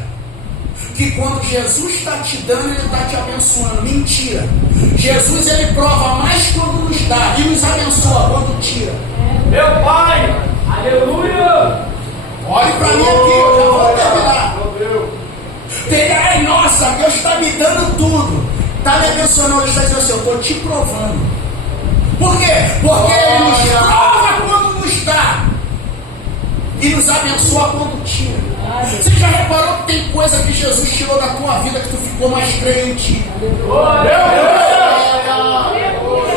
que quando Jesus está te dando, ele está te abençoando. Mentira. Jesus, ele prova mais quando nos dá e nos abençoa quando tira. Meu Pai! Aleluia! Olhe para mim aqui, eu já vou terminar. Meu Deus! Ai, nossa, Deus está me dando tudo, está me abençoando. Ele está dizendo assim, eu estou te provando. Por quê? Porque ele nos prova quando nos dá e nos abençoa quando tira. Você já reparou que tem coisa que Jesus tirou da tua vida que tu ficou mais crente?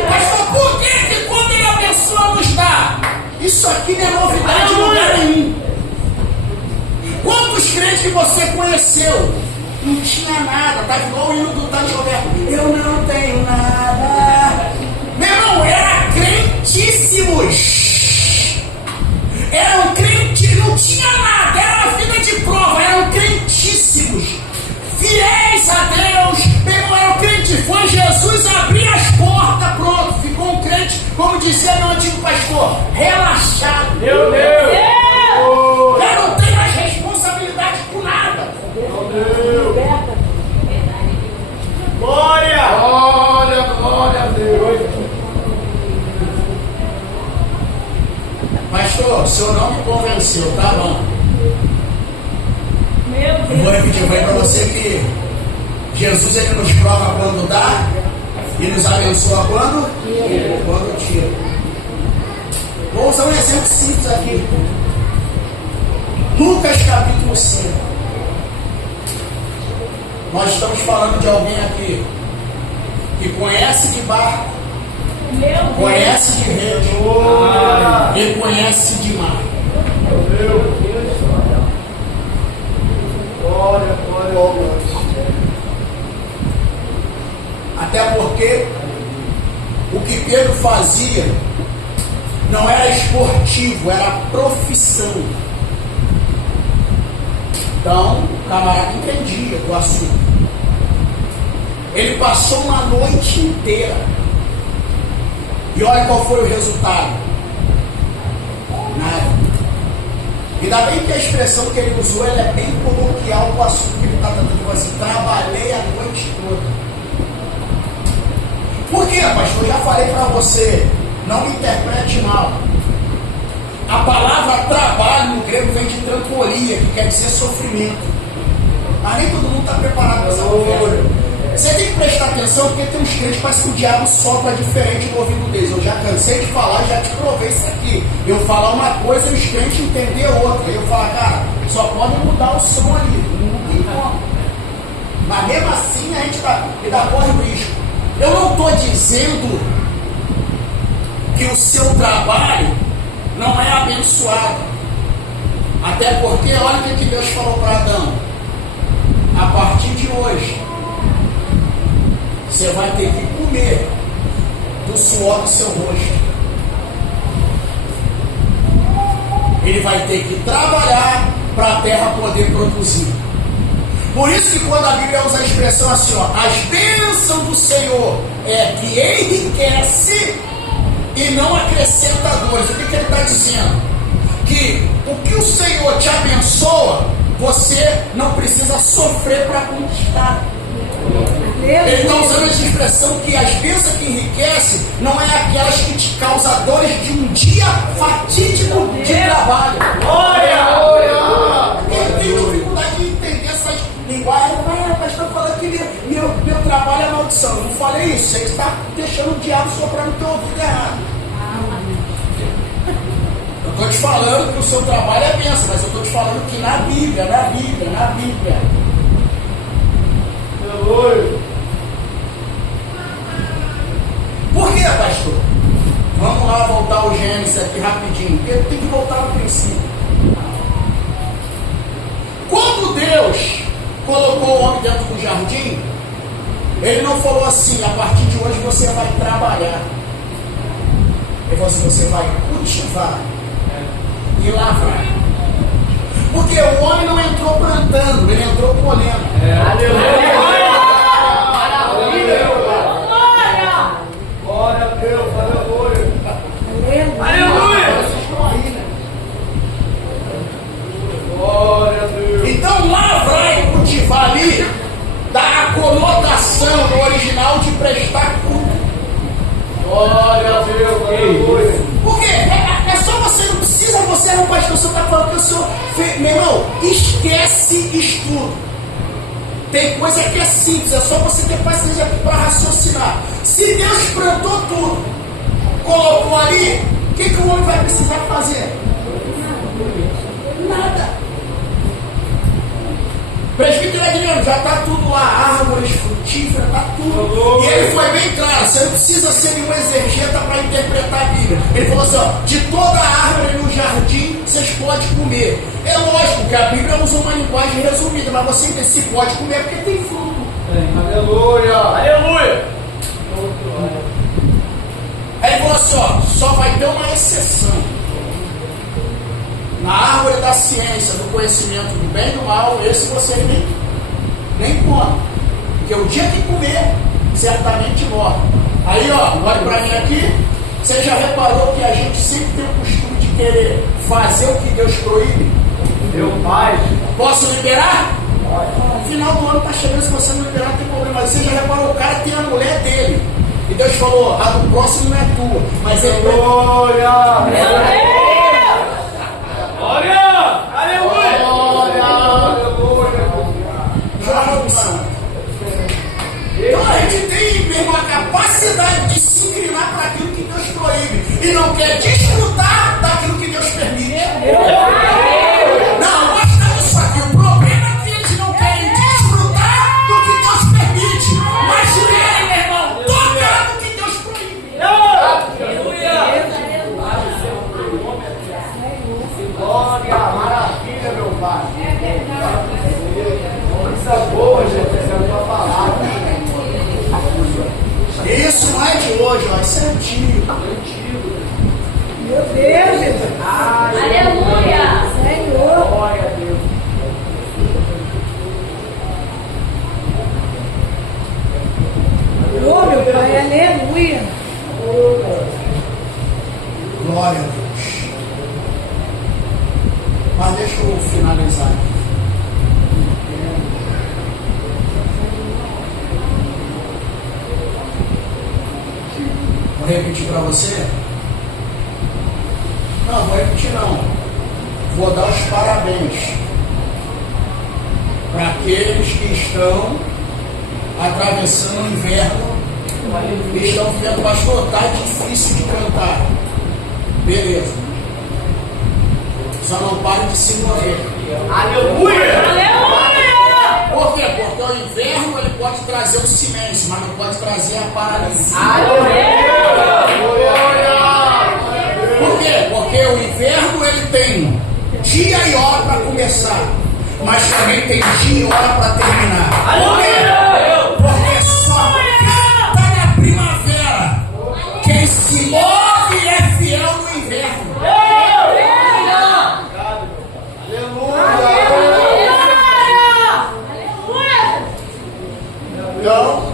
Pastor, por que quando ele abençoa nos dá? Isso aqui não é novidade em lugar nenhum. Quantos crentes que você conheceu não tinha nada? Tá igual o hino do Tati Roberto. Eu não tenho nada. Meu irmão, era crentíssimos. Eram crentes, não tinha nada. Era uma vida de prova. Eram crentíssimos. Fiéis a Deus. Meu irmão, eram crentes. Foi Jesus abrir as portas, pronto. Ficou um crente, como dizia meu antigo pastor, relaxado. Meu Deus! Já não tem mais responsabilidade por nada. Meu Deus! Glória! Glória, glória a Deus! Pastor, o senhor não me convenceu, tá bom? Meu Eu vou repetir, eu falei para você que Jesus, ele nos prova quando dá e nos abençoa quando? Quando tira. Vou usar um exemplo simples aqui. Lucas capítulo 5. Nós estamos falando de alguém aqui que conhece de barco, conhece de rede e conhece de mar. Meu Deus! Glória, glória, glória! Até porque o que Pedro fazia não era esportivo, era profissão. Então, o camarada entendia do assunto. Ele passou uma noite inteira. E olha qual foi o resultado. Nada. Ainda bem que a expressão que ele usou ela é bem coloquial com o assunto que ele está dando. Tipo assim, trabalhei a noite toda. Por quê, pastor? Eu já falei para você, não me interprete mal. A palavra trabalho no grego vem de trancoria, que quer dizer sofrimento. Mas nem todo mundo está preparado para essa conversa. Você tem que prestar atenção, porque tem uns crentes que parece que o diabo sopra diferente no ouvido deles. Eu já cansei de falar, já te provei isso aqui. Eu falar uma coisa e os crentes entender outra. Eu falo, cara, só pode mudar o som ali. Não tem como. Mas mesmo assim a gente ainda corre o risco. Eu não estou dizendo que o seu trabalho não é abençoado. Até porque, olha o que Deus falou para Adão: a partir de hoje, você vai ter que comer do suor do seu rosto. Ele vai ter que trabalhar para a terra poder produzir. Por isso que quando a Bíblia usa a expressão assim, ó, as bênçãos do Senhor é que enriquece e não acrescenta dores. O que ele está dizendo? Que o que o Senhor te abençoa, você não precisa sofrer para conquistar. Ele está usando essa expressão que as bênçãos que enriquecem não é aquelas que te causam dores de um dia fatídico de trabalho. Quem tem dificuldade de entender essas linguagens, mas está falando que meu trabalho é maldição. Eu não falei isso, você está deixando o diabo soprar no teu ouvido errado. Eu estou te falando que o seu trabalho é bênção, mas eu estou te falando que na Bíblia. Por que, pastor? Vamos lá voltar ao Gênesis aqui rapidinho. Tem que voltar ao princípio. Quando Deus colocou o homem dentro do jardim, Ele não falou assim: a partir de hoje você vai trabalhar. Ele falou assim: você vai cultivar e lavrar. Porque o homem não entrou plantando, ele entrou colhendo. Glória a Deus, aleluia. Aleluia. Glória a Deus. Então lavrar e cultivar ali dá a conotação no original de prestar culto. Glória a Deus, aleluia. Por quê? É só você, não precisa, você é um pastor, você está falando que eu sou. Meu irmão, esquece estudo. Tem coisa que é simples, é só você ter paciência para raciocinar. Se Deus plantou tudo, colocou ali, o que o homem vai precisar fazer? Nada. Presbítero Adriano, já está tudo lá, árvores frutíferas, está tudo. E ele foi bem claro: você não precisa ser nenhum exegeta para interpretar a Bíblia. Ele falou assim: ó, de toda árvore no jardim vocês podem comer. É lógico que a Bíblia usa uma linguagem resumida, mas você ainda se pode comer porque tem fruto. Aleluia. Aleluia. Aí ele falou assim: ó, só vai ter uma exceção. Na árvore da ciência, do conhecimento do bem e do mal, esse você nem come. Porque o dia que comer, certamente morre. Aí, ó, olha para mim aqui. Você já reparou que a gente sempre tem o costume de querer fazer o que Deus proíbe? Meu Pai. Posso liberar? No final do ano está chegando, se você não liberar, não tem problema. Mas você já reparou, o cara tem a mulher dele. E Deus falou: a do próximo não é tua. Mas é glória. Aleluia. Aleluia. Então a gente tem mesmo a capacidade de se inclinar para aquilo que Deus proíbe e não quer desfrutar daquilo que Deus permite. Não, gosta disso aqui. O problema é que eles não querem desfrutar do que Deus permite, mas querem, meu irmão, tocar no que Deus proíbe. Glória, maravilha, meu Pai. Coisa boa, gente, essa é a tua palavra. Isso não é de hoje, ó, isso é antigo. Meu Deus, Jesus. Aleluia. Senhor. Glória a Deus. Oh, meu Pai, aleluia. Glória a Deus. Mas deixa eu finalizar aqui. Vou repetir para você? Não, vou repetir não. Vou dar os parabéns para aqueles que estão atravessando o inverno e estão vendo: pastor, está difícil de cantar. Beleza. Só não pare de se mover. Aleluia! Aleluia! Por quê? Porque o inverno ele pode trazer o silêncio, mas não pode trazer a paralisia. Aleluia! Por quê? Porque o inverno ele tem dia e hora para começar, mas também tem dia e hora para terminar. Aleluia! Porque só está na primavera. Quem se move é fiel no inverno. Então,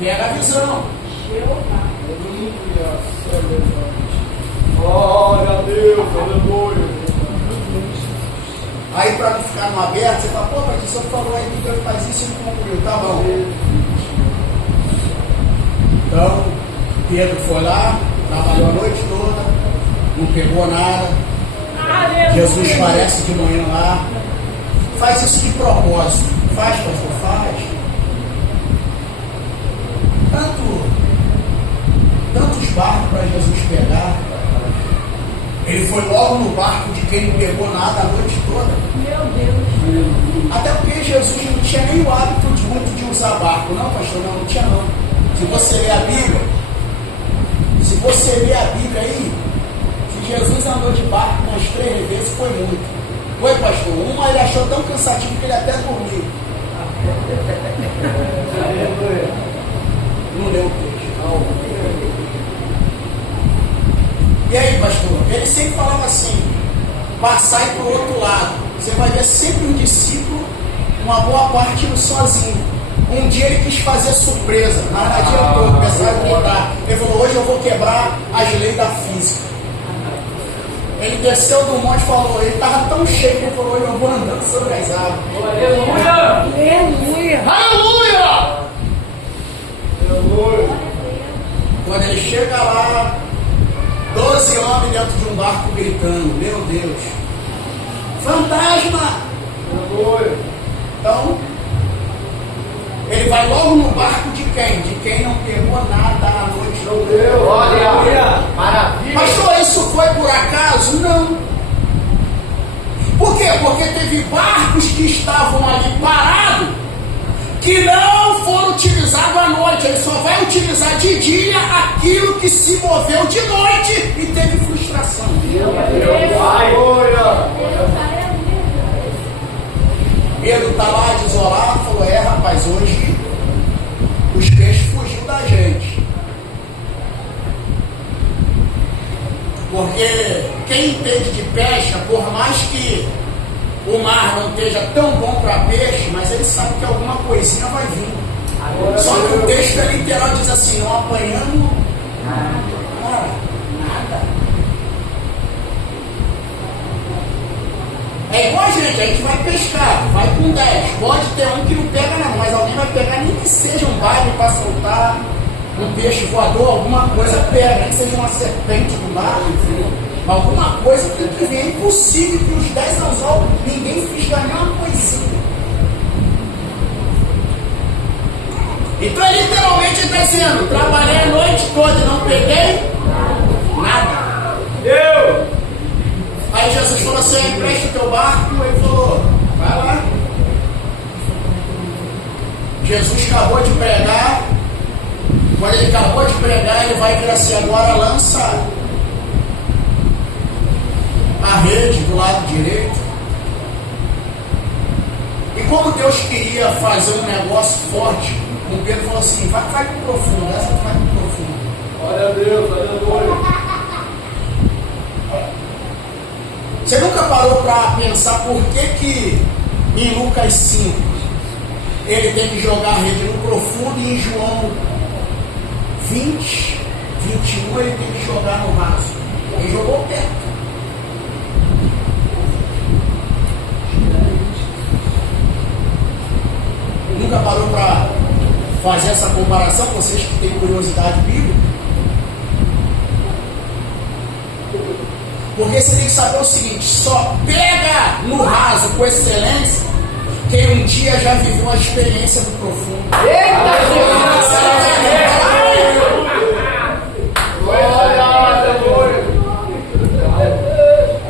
pega a visão. Glória a Deus, aleluia. Aí, para não ficar no aberto, você fala, pô, mas o senhor falou aí que Deus faz isso e não cumpriu. Tá bom. Então, Pedro foi lá, trabalhou a noite toda, não pegou nada. Jesus aparece de manhã lá. Faz isso de propósito. Faz, pastor, faz. Tantos barcos para Jesus pegar. Ele foi logo no barco de quem não pegou nada a noite toda. Meu Deus. Até porque Jesus não tinha nem o hábito muito de usar barco. Não, pastor, não tinha não. Se você ler a Bíblia aí, se Jesus andou de barco umas 3 vezes, foi muito. Foi, pastor? Uma ele achou tão cansativo que ele até dormiu. Não leu o texto. E aí, pastor? Ele sempre falava assim: passai para o outro lado. Você vai ver sempre um discípulo, uma boa parte indo sozinho. Um dia ele quis fazer surpresa, mas não adiantou, começaram a gritar. Ele falou: hoje eu vou quebrar as leis da física. Ele desceu do monte e falou, ele estava tão cheio que ele falou: hoje eu vou andando sobre as águas. Aleluia. Aleluia! Aleluia! Quando ele chega lá, 12 homens dentro de um barco gritando: meu Deus, fantasma! Aleluia! Então, ele vai logo no barco de quem? De quem não pegou nada à noite. Meu Deus! Glória! Maravilha! Pastor, isso foi por acaso? Não. Por quê? Porque teve barcos que estavam ali parados, que não foram utilizados à noite. Ele só vai utilizar de dia aquilo que se moveu de noite e teve frustração. Aleluia! Pedro está lá desolado, falou: rapaz, hoje os peixes fugiram da gente. Porque quem entende de pesca, por mais que o mar não esteja tão bom para peixe, mas ele sabe que alguma coisinha vai vir. Só que o texto é literal, diz assim: não apanhamos nada. É igual a gente vai pescar, vai com 10. Pode ter um que não pega não, mas alguém vai pegar, nem que seja um baile para soltar, um peixe voador, alguma coisa pega, nem que seja uma serpente do mar, enfim. Alguma coisa tem que ver. É impossível que os 10 anzol ninguém fisga nenhuma coisinha. Então ele literalmente está dizendo: trabalhei a noite toda e não peguei nada. Eu! Aí Jesus falou assim: empresta o teu barco. Ele falou: vai lá. Jesus acabou de pregar. Quando ele acabou de pregar, ele vai vir assim: agora lança a rede do lado direito. E como Deus queria fazer um negócio forte, o Pedro falou assim: vai pro profundo, essa vai pro profundo. Glória a Deus, aleluia! Você nunca parou para pensar por que em Lucas 5 ele tem que jogar a rede no profundo e em João 20, 21 ele tem que jogar no raso? Ele jogou perto. Nunca parou para fazer essa comparação, vocês que têm curiosidade bíblica? Porque você tem que saber o seguinte: só pega no raso com excelência quem um dia já viveu a experiência do profundo.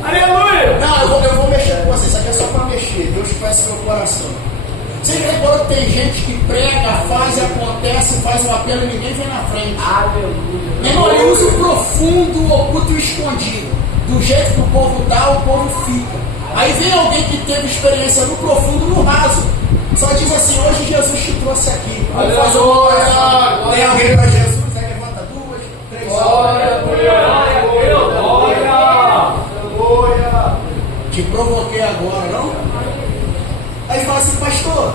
Aleluia! Não, eu vou mexer com você, isso aqui é só para mexer. Deus conhece meu coração. Você já reparou que tem gente que prega, faz e acontece, faz o apelo e ninguém vem na frente? Aleluia! Meu irmão, ele usa o profundo, o oculto e o escondido. Do jeito que o povo dá, o povo fica. Aí vem alguém que teve experiência no profundo, no raso. Só diz assim, hoje Jesus te trouxe aqui. Vamos fazer uma oração. Tem alguém para Jesus? Aí levanta 2, 3 horas. Te provoquei agora, não? Aí fala assim, pastor,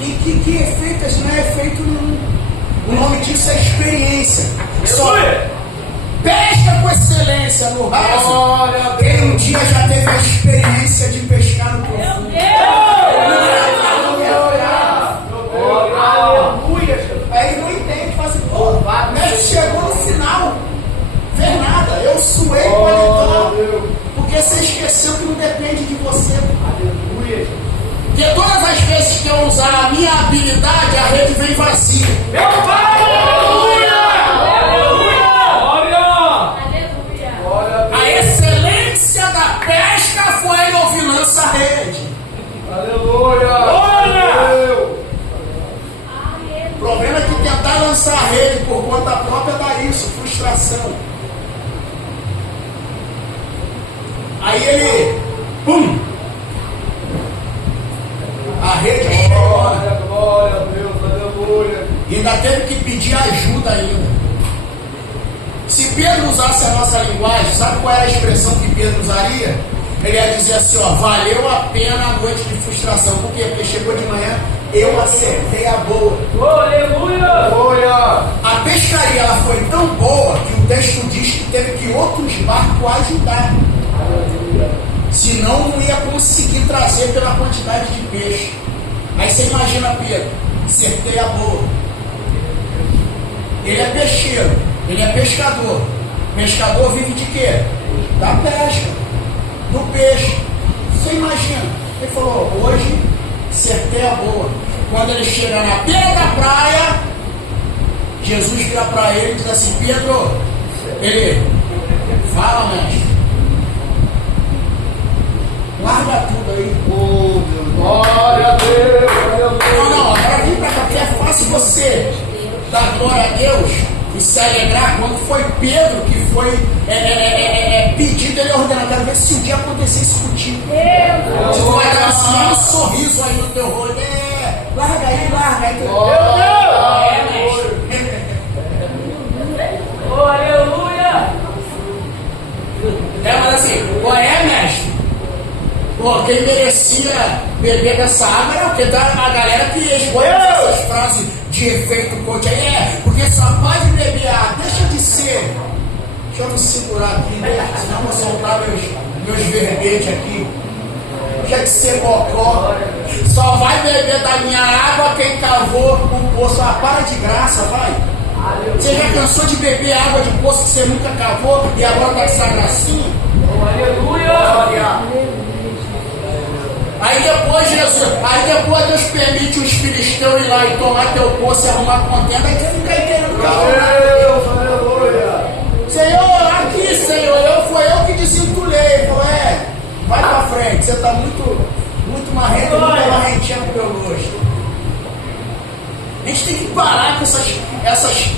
que efeito? Isso não é efeito nenhum. O nome disso é experiência. Só pesca com excelência no raso. Quem um dia já teve a experiência de pescar no profundo. Aí não entende, fala assim, pô, mestre chegou no final, vê nada, eu suei com ele todo, porque você esqueceu que não depende de você. Porque todas as vezes que eu usar a minha habilidade, a rede vem vazia. A excelência da pesca foi ele ouvir lança a rede. O problema é que tentar lançar a rede por conta própria dá isso, frustração. Aí ele, pum! A rede chegou. Glória a Deus, aleluia. E ainda teve que pedir ajuda ainda. Se Pedro usasse a nossa linguagem, sabe qual era a expressão que Pedro usaria? Ele ia dizer assim, ó, valeu a pena a noite de frustração. Por quê? Porque chegou de manhã, eu acertei a boa. Aleluia! A pescaria ela foi tão boa que o texto diz que teve que outros barcos ajudar. Senão não ia conseguir trazer pela quantidade de peixe. Aí você imagina Pedro, acertei a boa. Ele é peixeiro, ele é pescador. Pescador vive de quê? Da pesca, do peixe. Você imagina, ele falou, hoje acertei a boa. Quando ele chega na beira da praia, Jesus vira para ele e diz assim, Pedro, ele, fala, mestre. Larga tudo aí. Glória a Deus. Não, agora vem pra cá, porque é fácil você dar glória a Deus e se alegrar quando foi Pedro que foi pedido, ele ordenou. Quero ver se um dia acontecer isso contigo. Se tu vai dar um sorriso aí no teu rosto. Larga aí. Aleluia! Mas assim, qual é, mestre? Pô, quem merecia beber dessa água era o que? A galera que escolhe essas frases de efeito coach aí, porque só pode beber água, deixa de ser. Deixa eu me segurar aqui, né? Senão eu vou soltar meus verbetes aqui. Deixa de ser bocó. Só vai beber da minha água quem cavou o poço. Ah, para de graça, vai. Você já cansou de beber água de poço que você nunca cavou e agora tá essa gracinha? Aleluia! Aí depois Deus permite os filisteus ir lá e tomar teu poço e arrumar contenda, aí tu fica aí querendo Aleluia! Senhor, aqui, Senhor, foi eu que desentulei. Falou, vai pra frente, você tá muito marrento, muito marrentinha pro meu gosto. A gente tem que parar com essas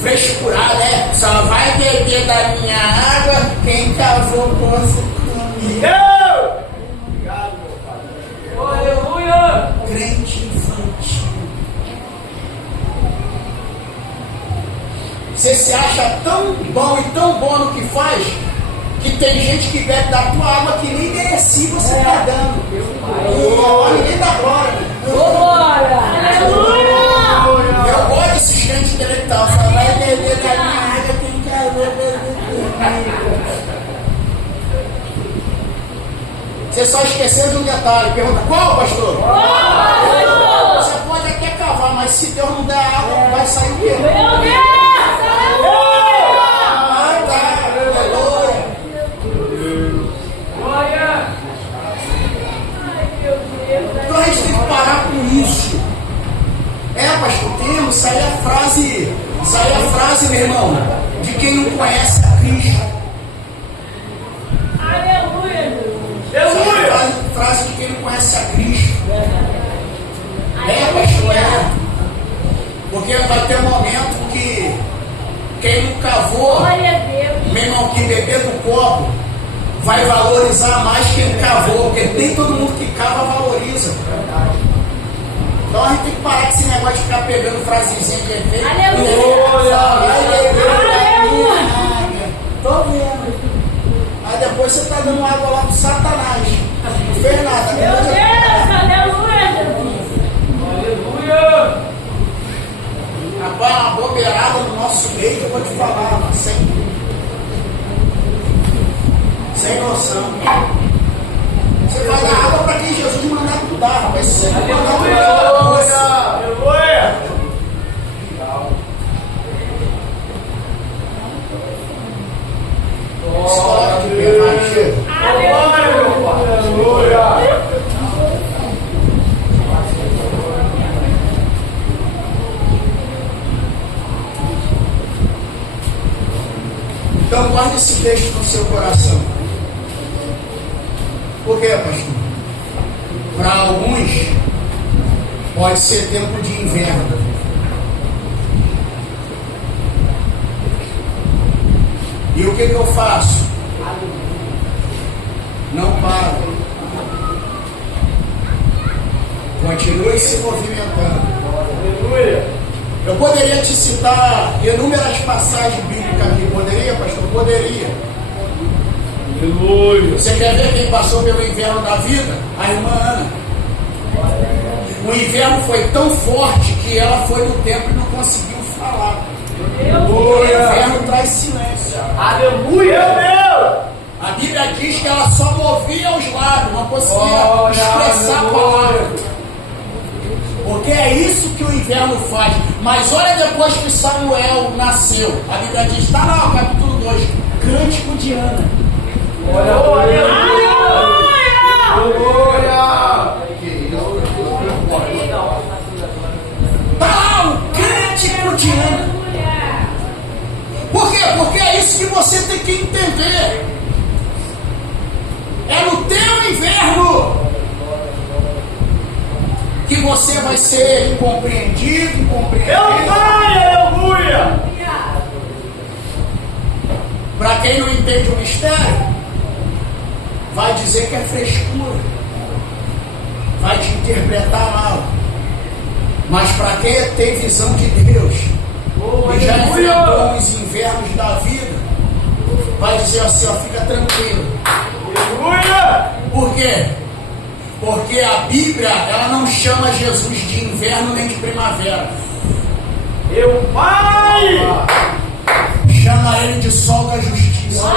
frescuradas, né? Só vai beber da minha água quem cavou o poço comigo. Aleluia! Crente infantil. Você se acha tão bom e tão bom no que faz que tem gente que bebe da tua água que nem merecia você tá dando. Ninguém dá glória. Glória! Aleluia! Eu gosto desses crentes intelectuais. Só vai beber da minha água quem cavou. Você só esqueceu de um detalhe. Pergunta, qual, pastor? Você pode até cavar, mas se Deus não der água, vai sair o quê? Meu Deus! Ah, tá. Aleluia. Glória! Então a gente tem que parar com isso. Pastor, temos. Isso aí é a frase, meu irmão, de quem não conhece a Cristo. Aleluia! Frase de quem não conhece a Cristo. Pastor, porque vai ter um momento que quem não cavou, Glória a Deus! meu irmão, que beber do copo, vai valorizar mais quem cavou, porque nem todo mundo que cava valoriza. Então a gente tem que parar com esse negócio de ficar pegando frasezinha de efeito. Aleluia! Tô vendo. Aí depois você tá dando água lá pro Satanás. Não fez nada. Meu Deus, aleluia, Jesus. Aleluia. Rapaz, uma bobeirada no nosso meio que eu vou te falar, mano, sem noção. Você vai dar água para quem Jesus mandar tu dar, rapaz. Se você não mandar tu dar, Aleluia. escola de pé, vai, chega. Aleluia. Então guarde esse texto no seu coração. Por quê, pastor? Para alguns pode ser tempo de inverno. E o que eu faço? Não paro. Continue se movimentando. Aleluia. Eu poderia te citar inúmeras passagens bíblicas aqui. Poderia, pastor? Poderia. Aleluia. Você quer ver quem passou pelo inverno da vida? A irmã Ana. O inverno foi tão forte que ela foi no templo e não conseguiu falar. O inverno traz silêncio. Aleluia, meu. A Bíblia diz que ela só movia os lábios, não conseguia expressar a palavra. Porque é isso que o inverno faz. Mas olha depois que Samuel nasceu. A Bíblia diz, está lá no capítulo 2, Cântico de Ana. Aleluia. Está lá o Cântico de Ana. Por quê? Porque é isso que você tem que entender. É no teu inverno que você vai ser incompreendido, incompreendido. Aleluia. Para quem não entende o mistério, vai dizer que é frescura, vai te interpretar mal. Mas para quem tem visão de Deus, e já enfrentou os invernos da vida, vai dizer assim, ó, fica tranquilo. Aleluia. Por quê? Porque a Bíblia, ela não chama Jesus de inverno nem de primavera. Meu Pai. Chama ele de sol da justiça.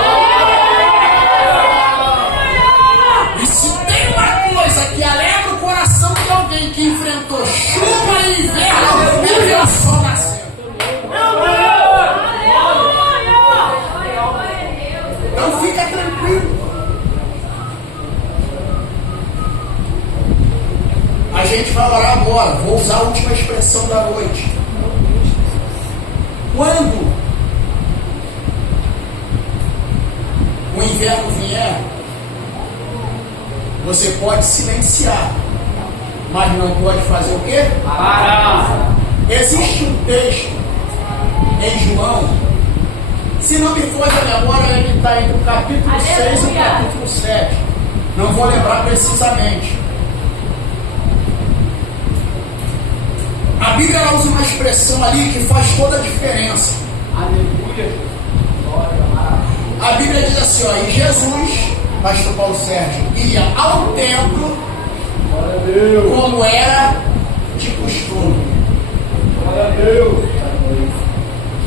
E se tem uma coisa que alegra o coração de alguém que enfrentou chuva e inverno, é ver o sol nascer. Então fica tranquilo. A gente vai orar agora. Vou usar a última expressão da noite. Quando o inverno vier, você pode silenciar, mas não pode fazer o quê? Parar. Existe um texto em João, se não me for da memória, ele está entre o capítulo 6 e o capítulo 7. Não vou lembrar precisamente. A Bíblia ela usa uma expressão ali que faz toda a diferença. Aleluia. A Bíblia diz assim, ó, e Jesus, pastor Paulo Sérgio, ia ao templo Glória a Deus. como era de costume. Glória a Deus.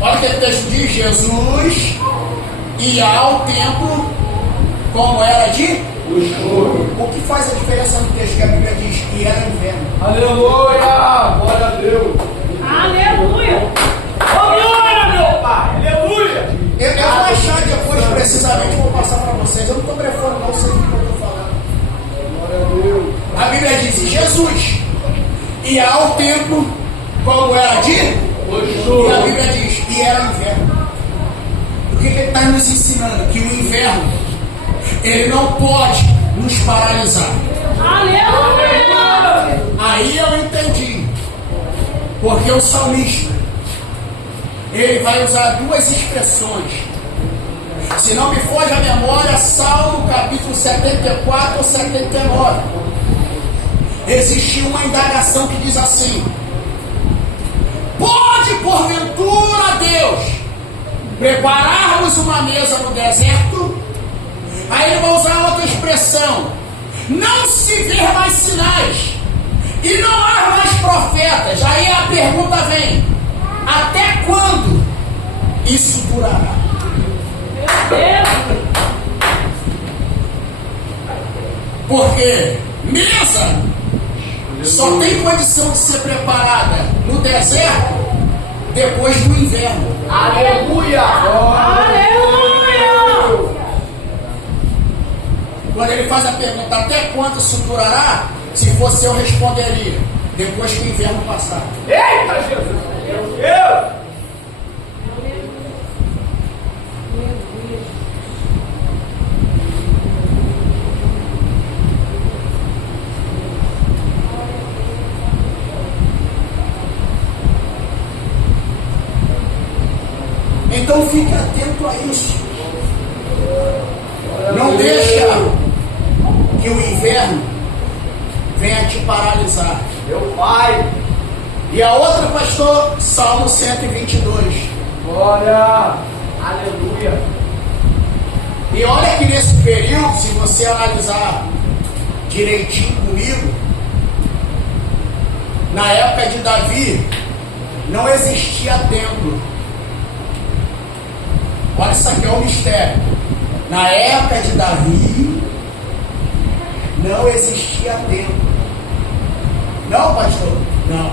Olha o que o texto diz, Jesus ia ao templo como era de Costume. O que faz a diferença no texto que a Bíblia diz que era inverno? Aleluia. Glória a Deus. Aleluia. Glória, meu Pai. Aleluia. Eu vou achar depois precisamente, vou passar para vocês. Eu não estou brefando, não sei o que eu estou falando. Glória a Deus. A Bíblia diz que Jesus ia ao templo como era de Costume. e a Bíblia diz que era inverno. O que ele está nos ensinando? Que o inverno ele não pode nos paralisar. Aleluia. Aí eu entendi. Porque o salmista ele vai usar duas expressões. Se não me foge a memória, Salmo capítulo 74 ou 79. Existiu uma indagação que diz assim: pode porventura Deus prepararmos uma mesa no deserto? Aí ele vai usar outra expressão: não se ver mais sinais e não há mais profetas. Aí a pergunta vem: até quando isso durará? Porque mesa só tem condição de ser preparada no deserto depois do inverno. Aleluia! Aleluia! Quando ele faz a pergunta até quando isso durará, se fosse eu responderia: depois que o inverno passar. Eita, Jesus! Meu Deus! Então fique atento a isso. Não deixa que o inverno venha te paralisar. Meu Pai! E a outra, pastor, Salmo 122. Glória! Aleluia! E olha que nesse período, se você analisar direitinho comigo, na época de Davi, não existia templo. Olha, isso aqui é um mistério. Na época de Davi, não existia templo. Não, pastor? Não.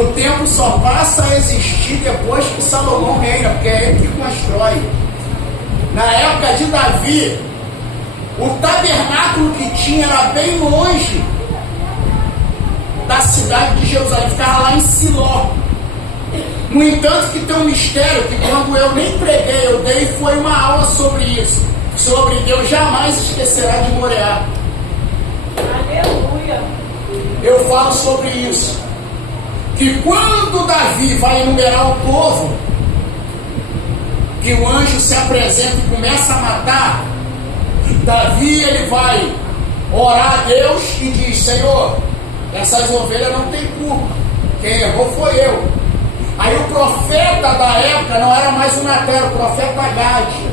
O templo só passa a existir depois que Salomão reina, porque é ele que constrói. Na época de Davi, o tabernáculo que tinha era bem longe da cidade de Jerusalém, ficava lá em Siló. No entanto, que tem um mistério que quando eu nem preguei, eu dei, foi uma aula sobre isso. Sobre Deus jamais esquecerá de Moreá. Aleluia! Eu falo sobre isso. Que quando Davi vai enumerar o povo, que o anjo se apresenta e começa a matar, Davi ele vai orar a Deus e diz: Senhor, essas ovelhas não têm culpa, quem errou foi eu. Aí o profeta da época não era mais o Natan, o profeta Gade.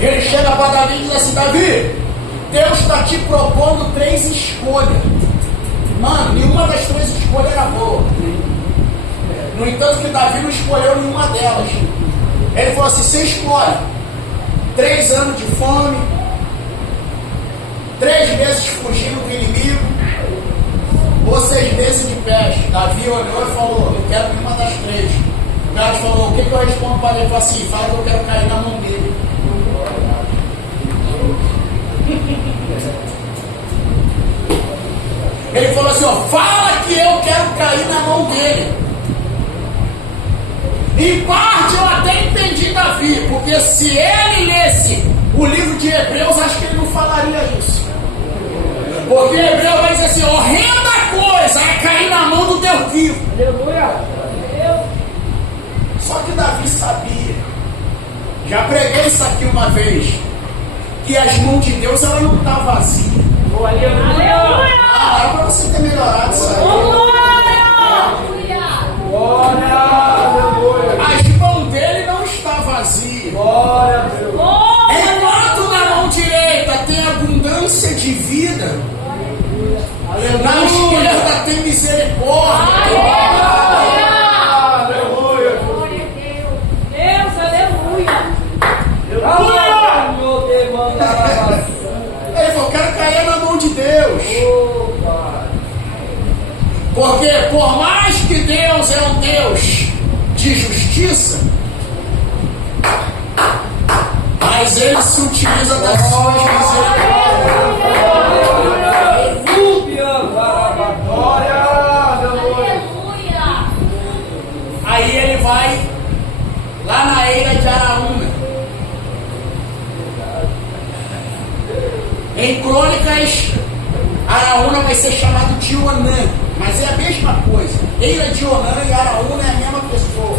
Ele chega para Davi e diz assim: Davi, Deus está te propondo 3 escolhas. Mano, nenhuma das 3 escolhas era boa. No entanto, que Davi não escolheu nenhuma delas. Ele falou assim: você escolhe 3 anos de fome, 3 meses fugindo do inimigo, ou 6 meses de peste. Davi olhou e falou: eu quero nenhuma das 3. O cara falou: o que eu respondo para ele? Ele falou assim: fala que eu quero cair na mão dele. Ele falou assim: ó, fala que eu quero cair na mão dele. Em parte eu até entendi Davi, porque se ele lesse o livro de Hebreus, acho que ele não falaria isso. Porque Hebreus vai dizer assim: horrenda coisa é cair na mão do Deus vivo. Aleluia! Só que Davi sabia, já preguei isso aqui uma vez, que as mãos de Deus ela não está vazia. Aleluia! Ah, era para você ter melhorado isso aí. Glória! Aleluia! As mãos dele não estão vazias. Glória a Deus! Enquanto na mão direita tem abundância de vida, na esquerda tem misericórdia. Aleluia! Deus, aleluia! Ele falou: quero cair na mão de Deus. Porque por mais que Deus é um Deus de justiça, mas ele se utiliza das suas misericórdias. Aí ele vai lá na ilha de Araúna. Em Crônicas, Araúna vai ser chamado de Onã, mas é a mesma coisa. Ilha de Onã e Araúna é a mesma pessoa.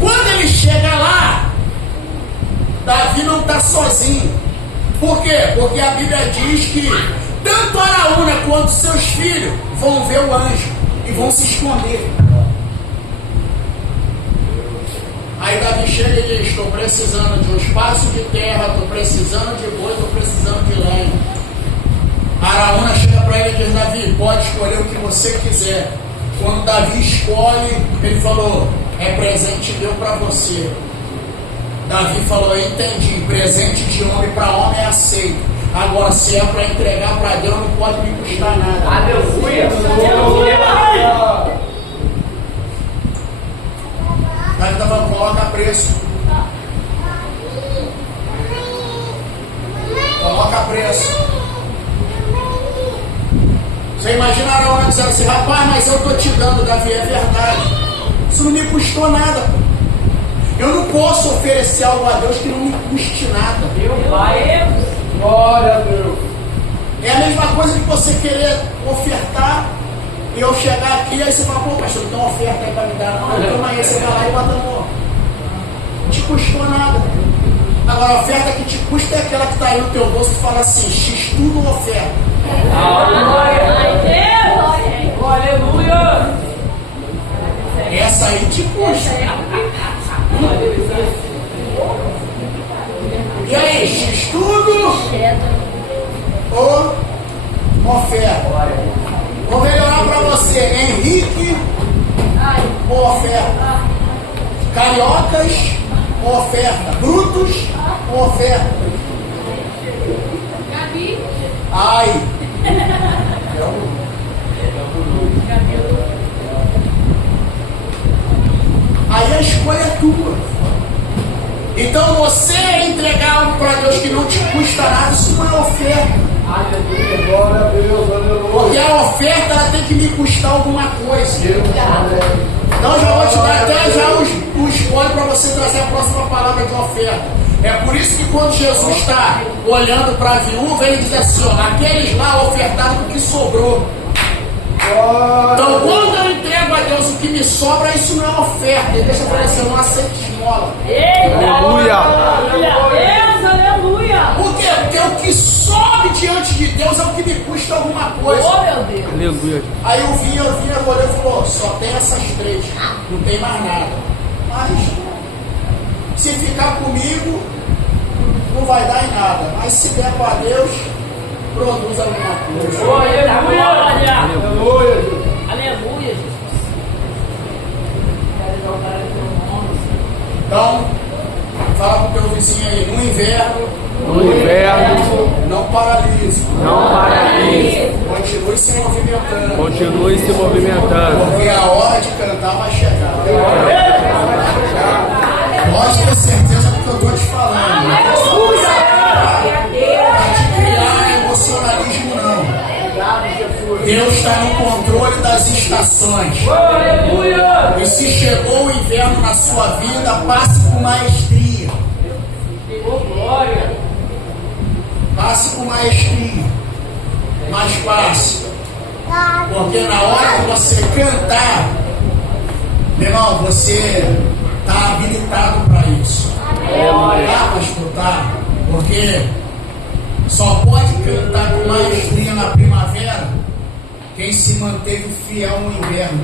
Quando ele chega lá, Davi não está sozinho. Por quê? Porque a Bíblia diz que tanto Araúna quanto seus filhos vão ver o anjo e vão se esconder. Aí Davi chega e diz: estou precisando de um espaço de terra, estou precisando de boi, estou precisando de lenha. Araúna chega para ele e diz: Davi, pode escolher o que você quiser. Quando Davi escolhe, ele falou: é presente deu para você. Davi falou: entendi, presente de homem para homem é aceito. Agora, se é para entregar para Deus, não pode me custar nada. Aleluia! Davi estava: coloca preço. Coloca preço. Você imagina Araúna dizendo assim: rapaz, mas eu estou te dando, Davi, é verdade. Isso não me custou nada. Eu não posso oferecer algo a Deus que não me custe nada. Glória a Deus! É a mesma coisa que você querer ofertar e eu chegar aqui e aí você fala: pô, pastor, não tem uma oferta aí para me dar. Não, então amanhã você vai lá e bota no. Não te custou nada. Agora, a oferta que te custa é aquela que está aí no teu bolso que fala assim: x tudo oferta. Aleluia! Essa aí te custa. E aí, x tudo ou oferta? Vou melhorar para você: Henrique ou oferta? Cariocas ou oferta? Brutos ou oferta? Ai! Aí a escolha é tua. Então você entregar algo para Deus que não te custa nada, isso não é oferta. Aleluia! Glória a Deus! Aleluia! Porque a oferta ela tem que me custar alguma coisa. Então já vou te dar até já o spoiler para você trazer a próxima palavra de oferta. É por isso que quando Jesus está olhando para a viúva, ele diz assim: ó, aqueles lá ofertaram o que sobrou. Então quando eu entrego a Deus o que me sobra, isso não é oferta. Ele deixa para você: eu não aceito esmola. Aleluia! Deus, aleluia! Por quê? Porque o que sobe diante de Deus é o que me custa alguma coisa. Oh, meu Deus! Aleluia! Aí eu vinha, olhei e falou: só tem essas três, não tem mais nada. Mas se ficar comigo, não vai dar em nada. Mas se der para Deus, produz alguma coisa. Aleluia! Aleluia! Aleluia, Jesus! Então, fala pro teu vizinho aí: no inverno, não paralise. Continue se movimentando. Continue se movimentando. Porque a hora de cantar vai chegar. Pode ter certeza do que eu estou te falando. Não é de criar emocionalismo, não. Deus está no controle das estações. E se chegou o inverno na sua vida, passe com maestria. Passe com maestria. Mas passe. Porque na hora que você cantar, meu irmão, você está habilitado para isso. Tá, pastor? Tá. Porque só pode cantar com maestria na primavera quem se manteve fiel no inverno.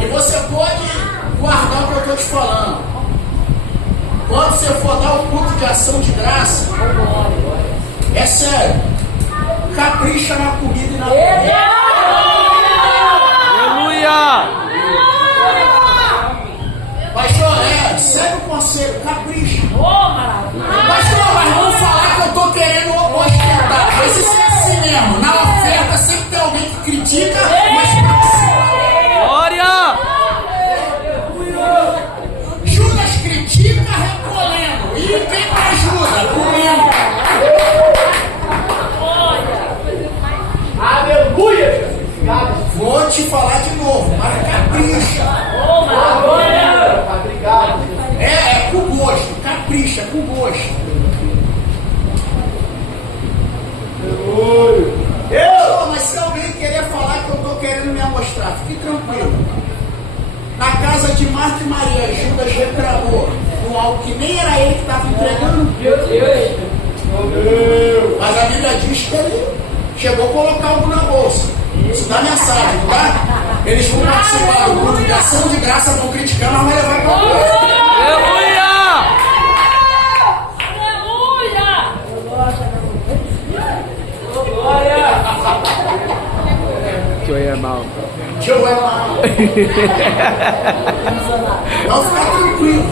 E você pode guardar o que eu estou te falando. Quando você for dar o culto de ação de graça, é sério, capricha na comida e na bebida. Aleluia! Pastor, segue o conselho, capricha. Pastor, mas vamos falar que eu estou querendo ostentar. Mas isso é assim mesmo. Na oferta sempre tem alguém que critica, mas participa. Glória! Judas critica recolhendo. E quem me ajuda? Comendo. Aleluia! Vou te falar de novo, mas capricha. Obrigado. É com gosto, capricha, com gosto. Mas se alguém querer falar que eu estou Maria Judas reclamou com algo que nem era ele que estava entregando. Meu Deus. Mas a Bíblia diz que ele chegou a colocar algo na bolsa. Isso dá mensagem, tá? Eles vão participar do culto de ação de graça, vão criticar, mas vai levar para o bolso. Aleluia! Glória! Que eu ia mal. Deixa eu ver lá. Vamos ficar tranquilo.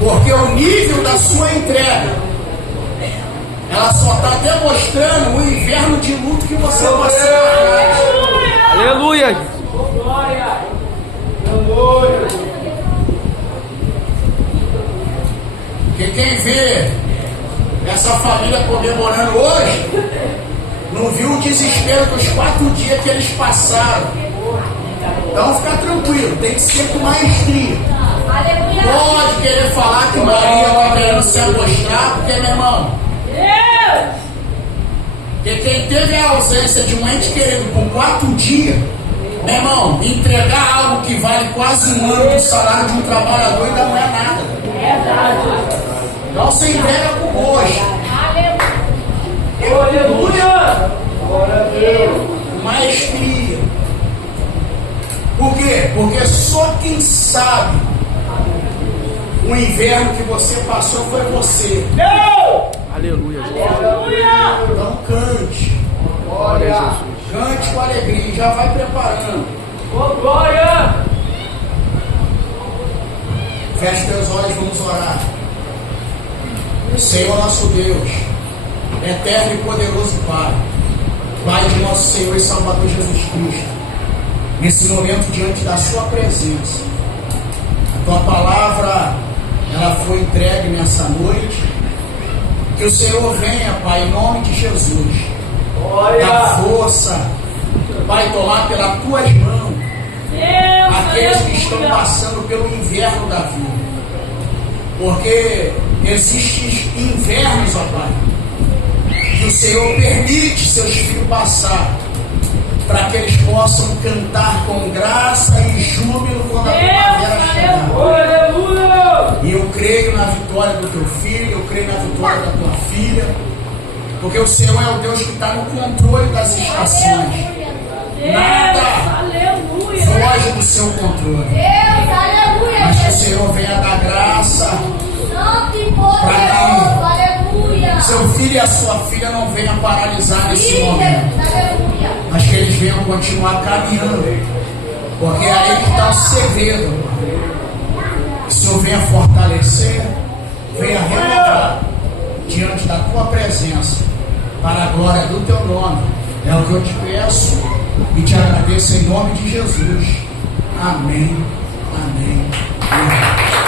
Porque o nível da sua entrega, ela só está demonstrando o inverno de luto que você passou. Aleluia! Glória! Aleluia! Porque quem vê essa família comemorando hoje, não viu o desespero dos 4 dias que eles passaram. Então fica tranquilo, tem que ser com maestria. Pode querer falar que Maria está querendo se amostrar, porque, meu irmão, porque quem teve a ausência de um ente querido por 4 dias, meu irmão, entregar algo que vale quase um ano do salário de um trabalhador ainda não é nada. Então você entrega por hoje. Aleluia! Glória a Deus! Maestria. Por quê? Porque só quem sabe o inverno que você passou foi você. Aleluia! Então cante. Glória a Jesus. Cante com alegria. Já vai preparando. Glória! Feche teus olhos, vamos orar. Senhor nosso Deus, eterno e poderoso Pai, Pai de nosso Senhor e Salvador Jesus Cristo, nesse momento diante da sua presença, a tua palavra, ela foi entregue nessa noite. Que o Senhor venha, Pai, em nome de Jesus, dar força, Pai, tomar pelas tuas mãos aqueles que estão passando pelo inverno da vida. Porque existem invernos, ó Pai, que o Senhor permite seus filhos passar, para que eles possam cantar com graça e júbilo quando a primavera chegar. Aleluia! E eu creio na vitória do teu filho, eu creio na vitória da tua filha, porque o Senhor é o Deus que está no controle das estações. Nada foge do seu controle. Mas que o Senhor venha dar graça para que seu filho e a sua filha não venham paralisar nesse momento, mas que eles venham continuar caminhando, porque é aí que está o segredo, Pai. Que o Senhor venha fortalecer, venha renovar diante da tua presença, para a glória do teu nome. É o que eu te peço e te agradeço em nome de Jesus. Amém. Amém. Amém.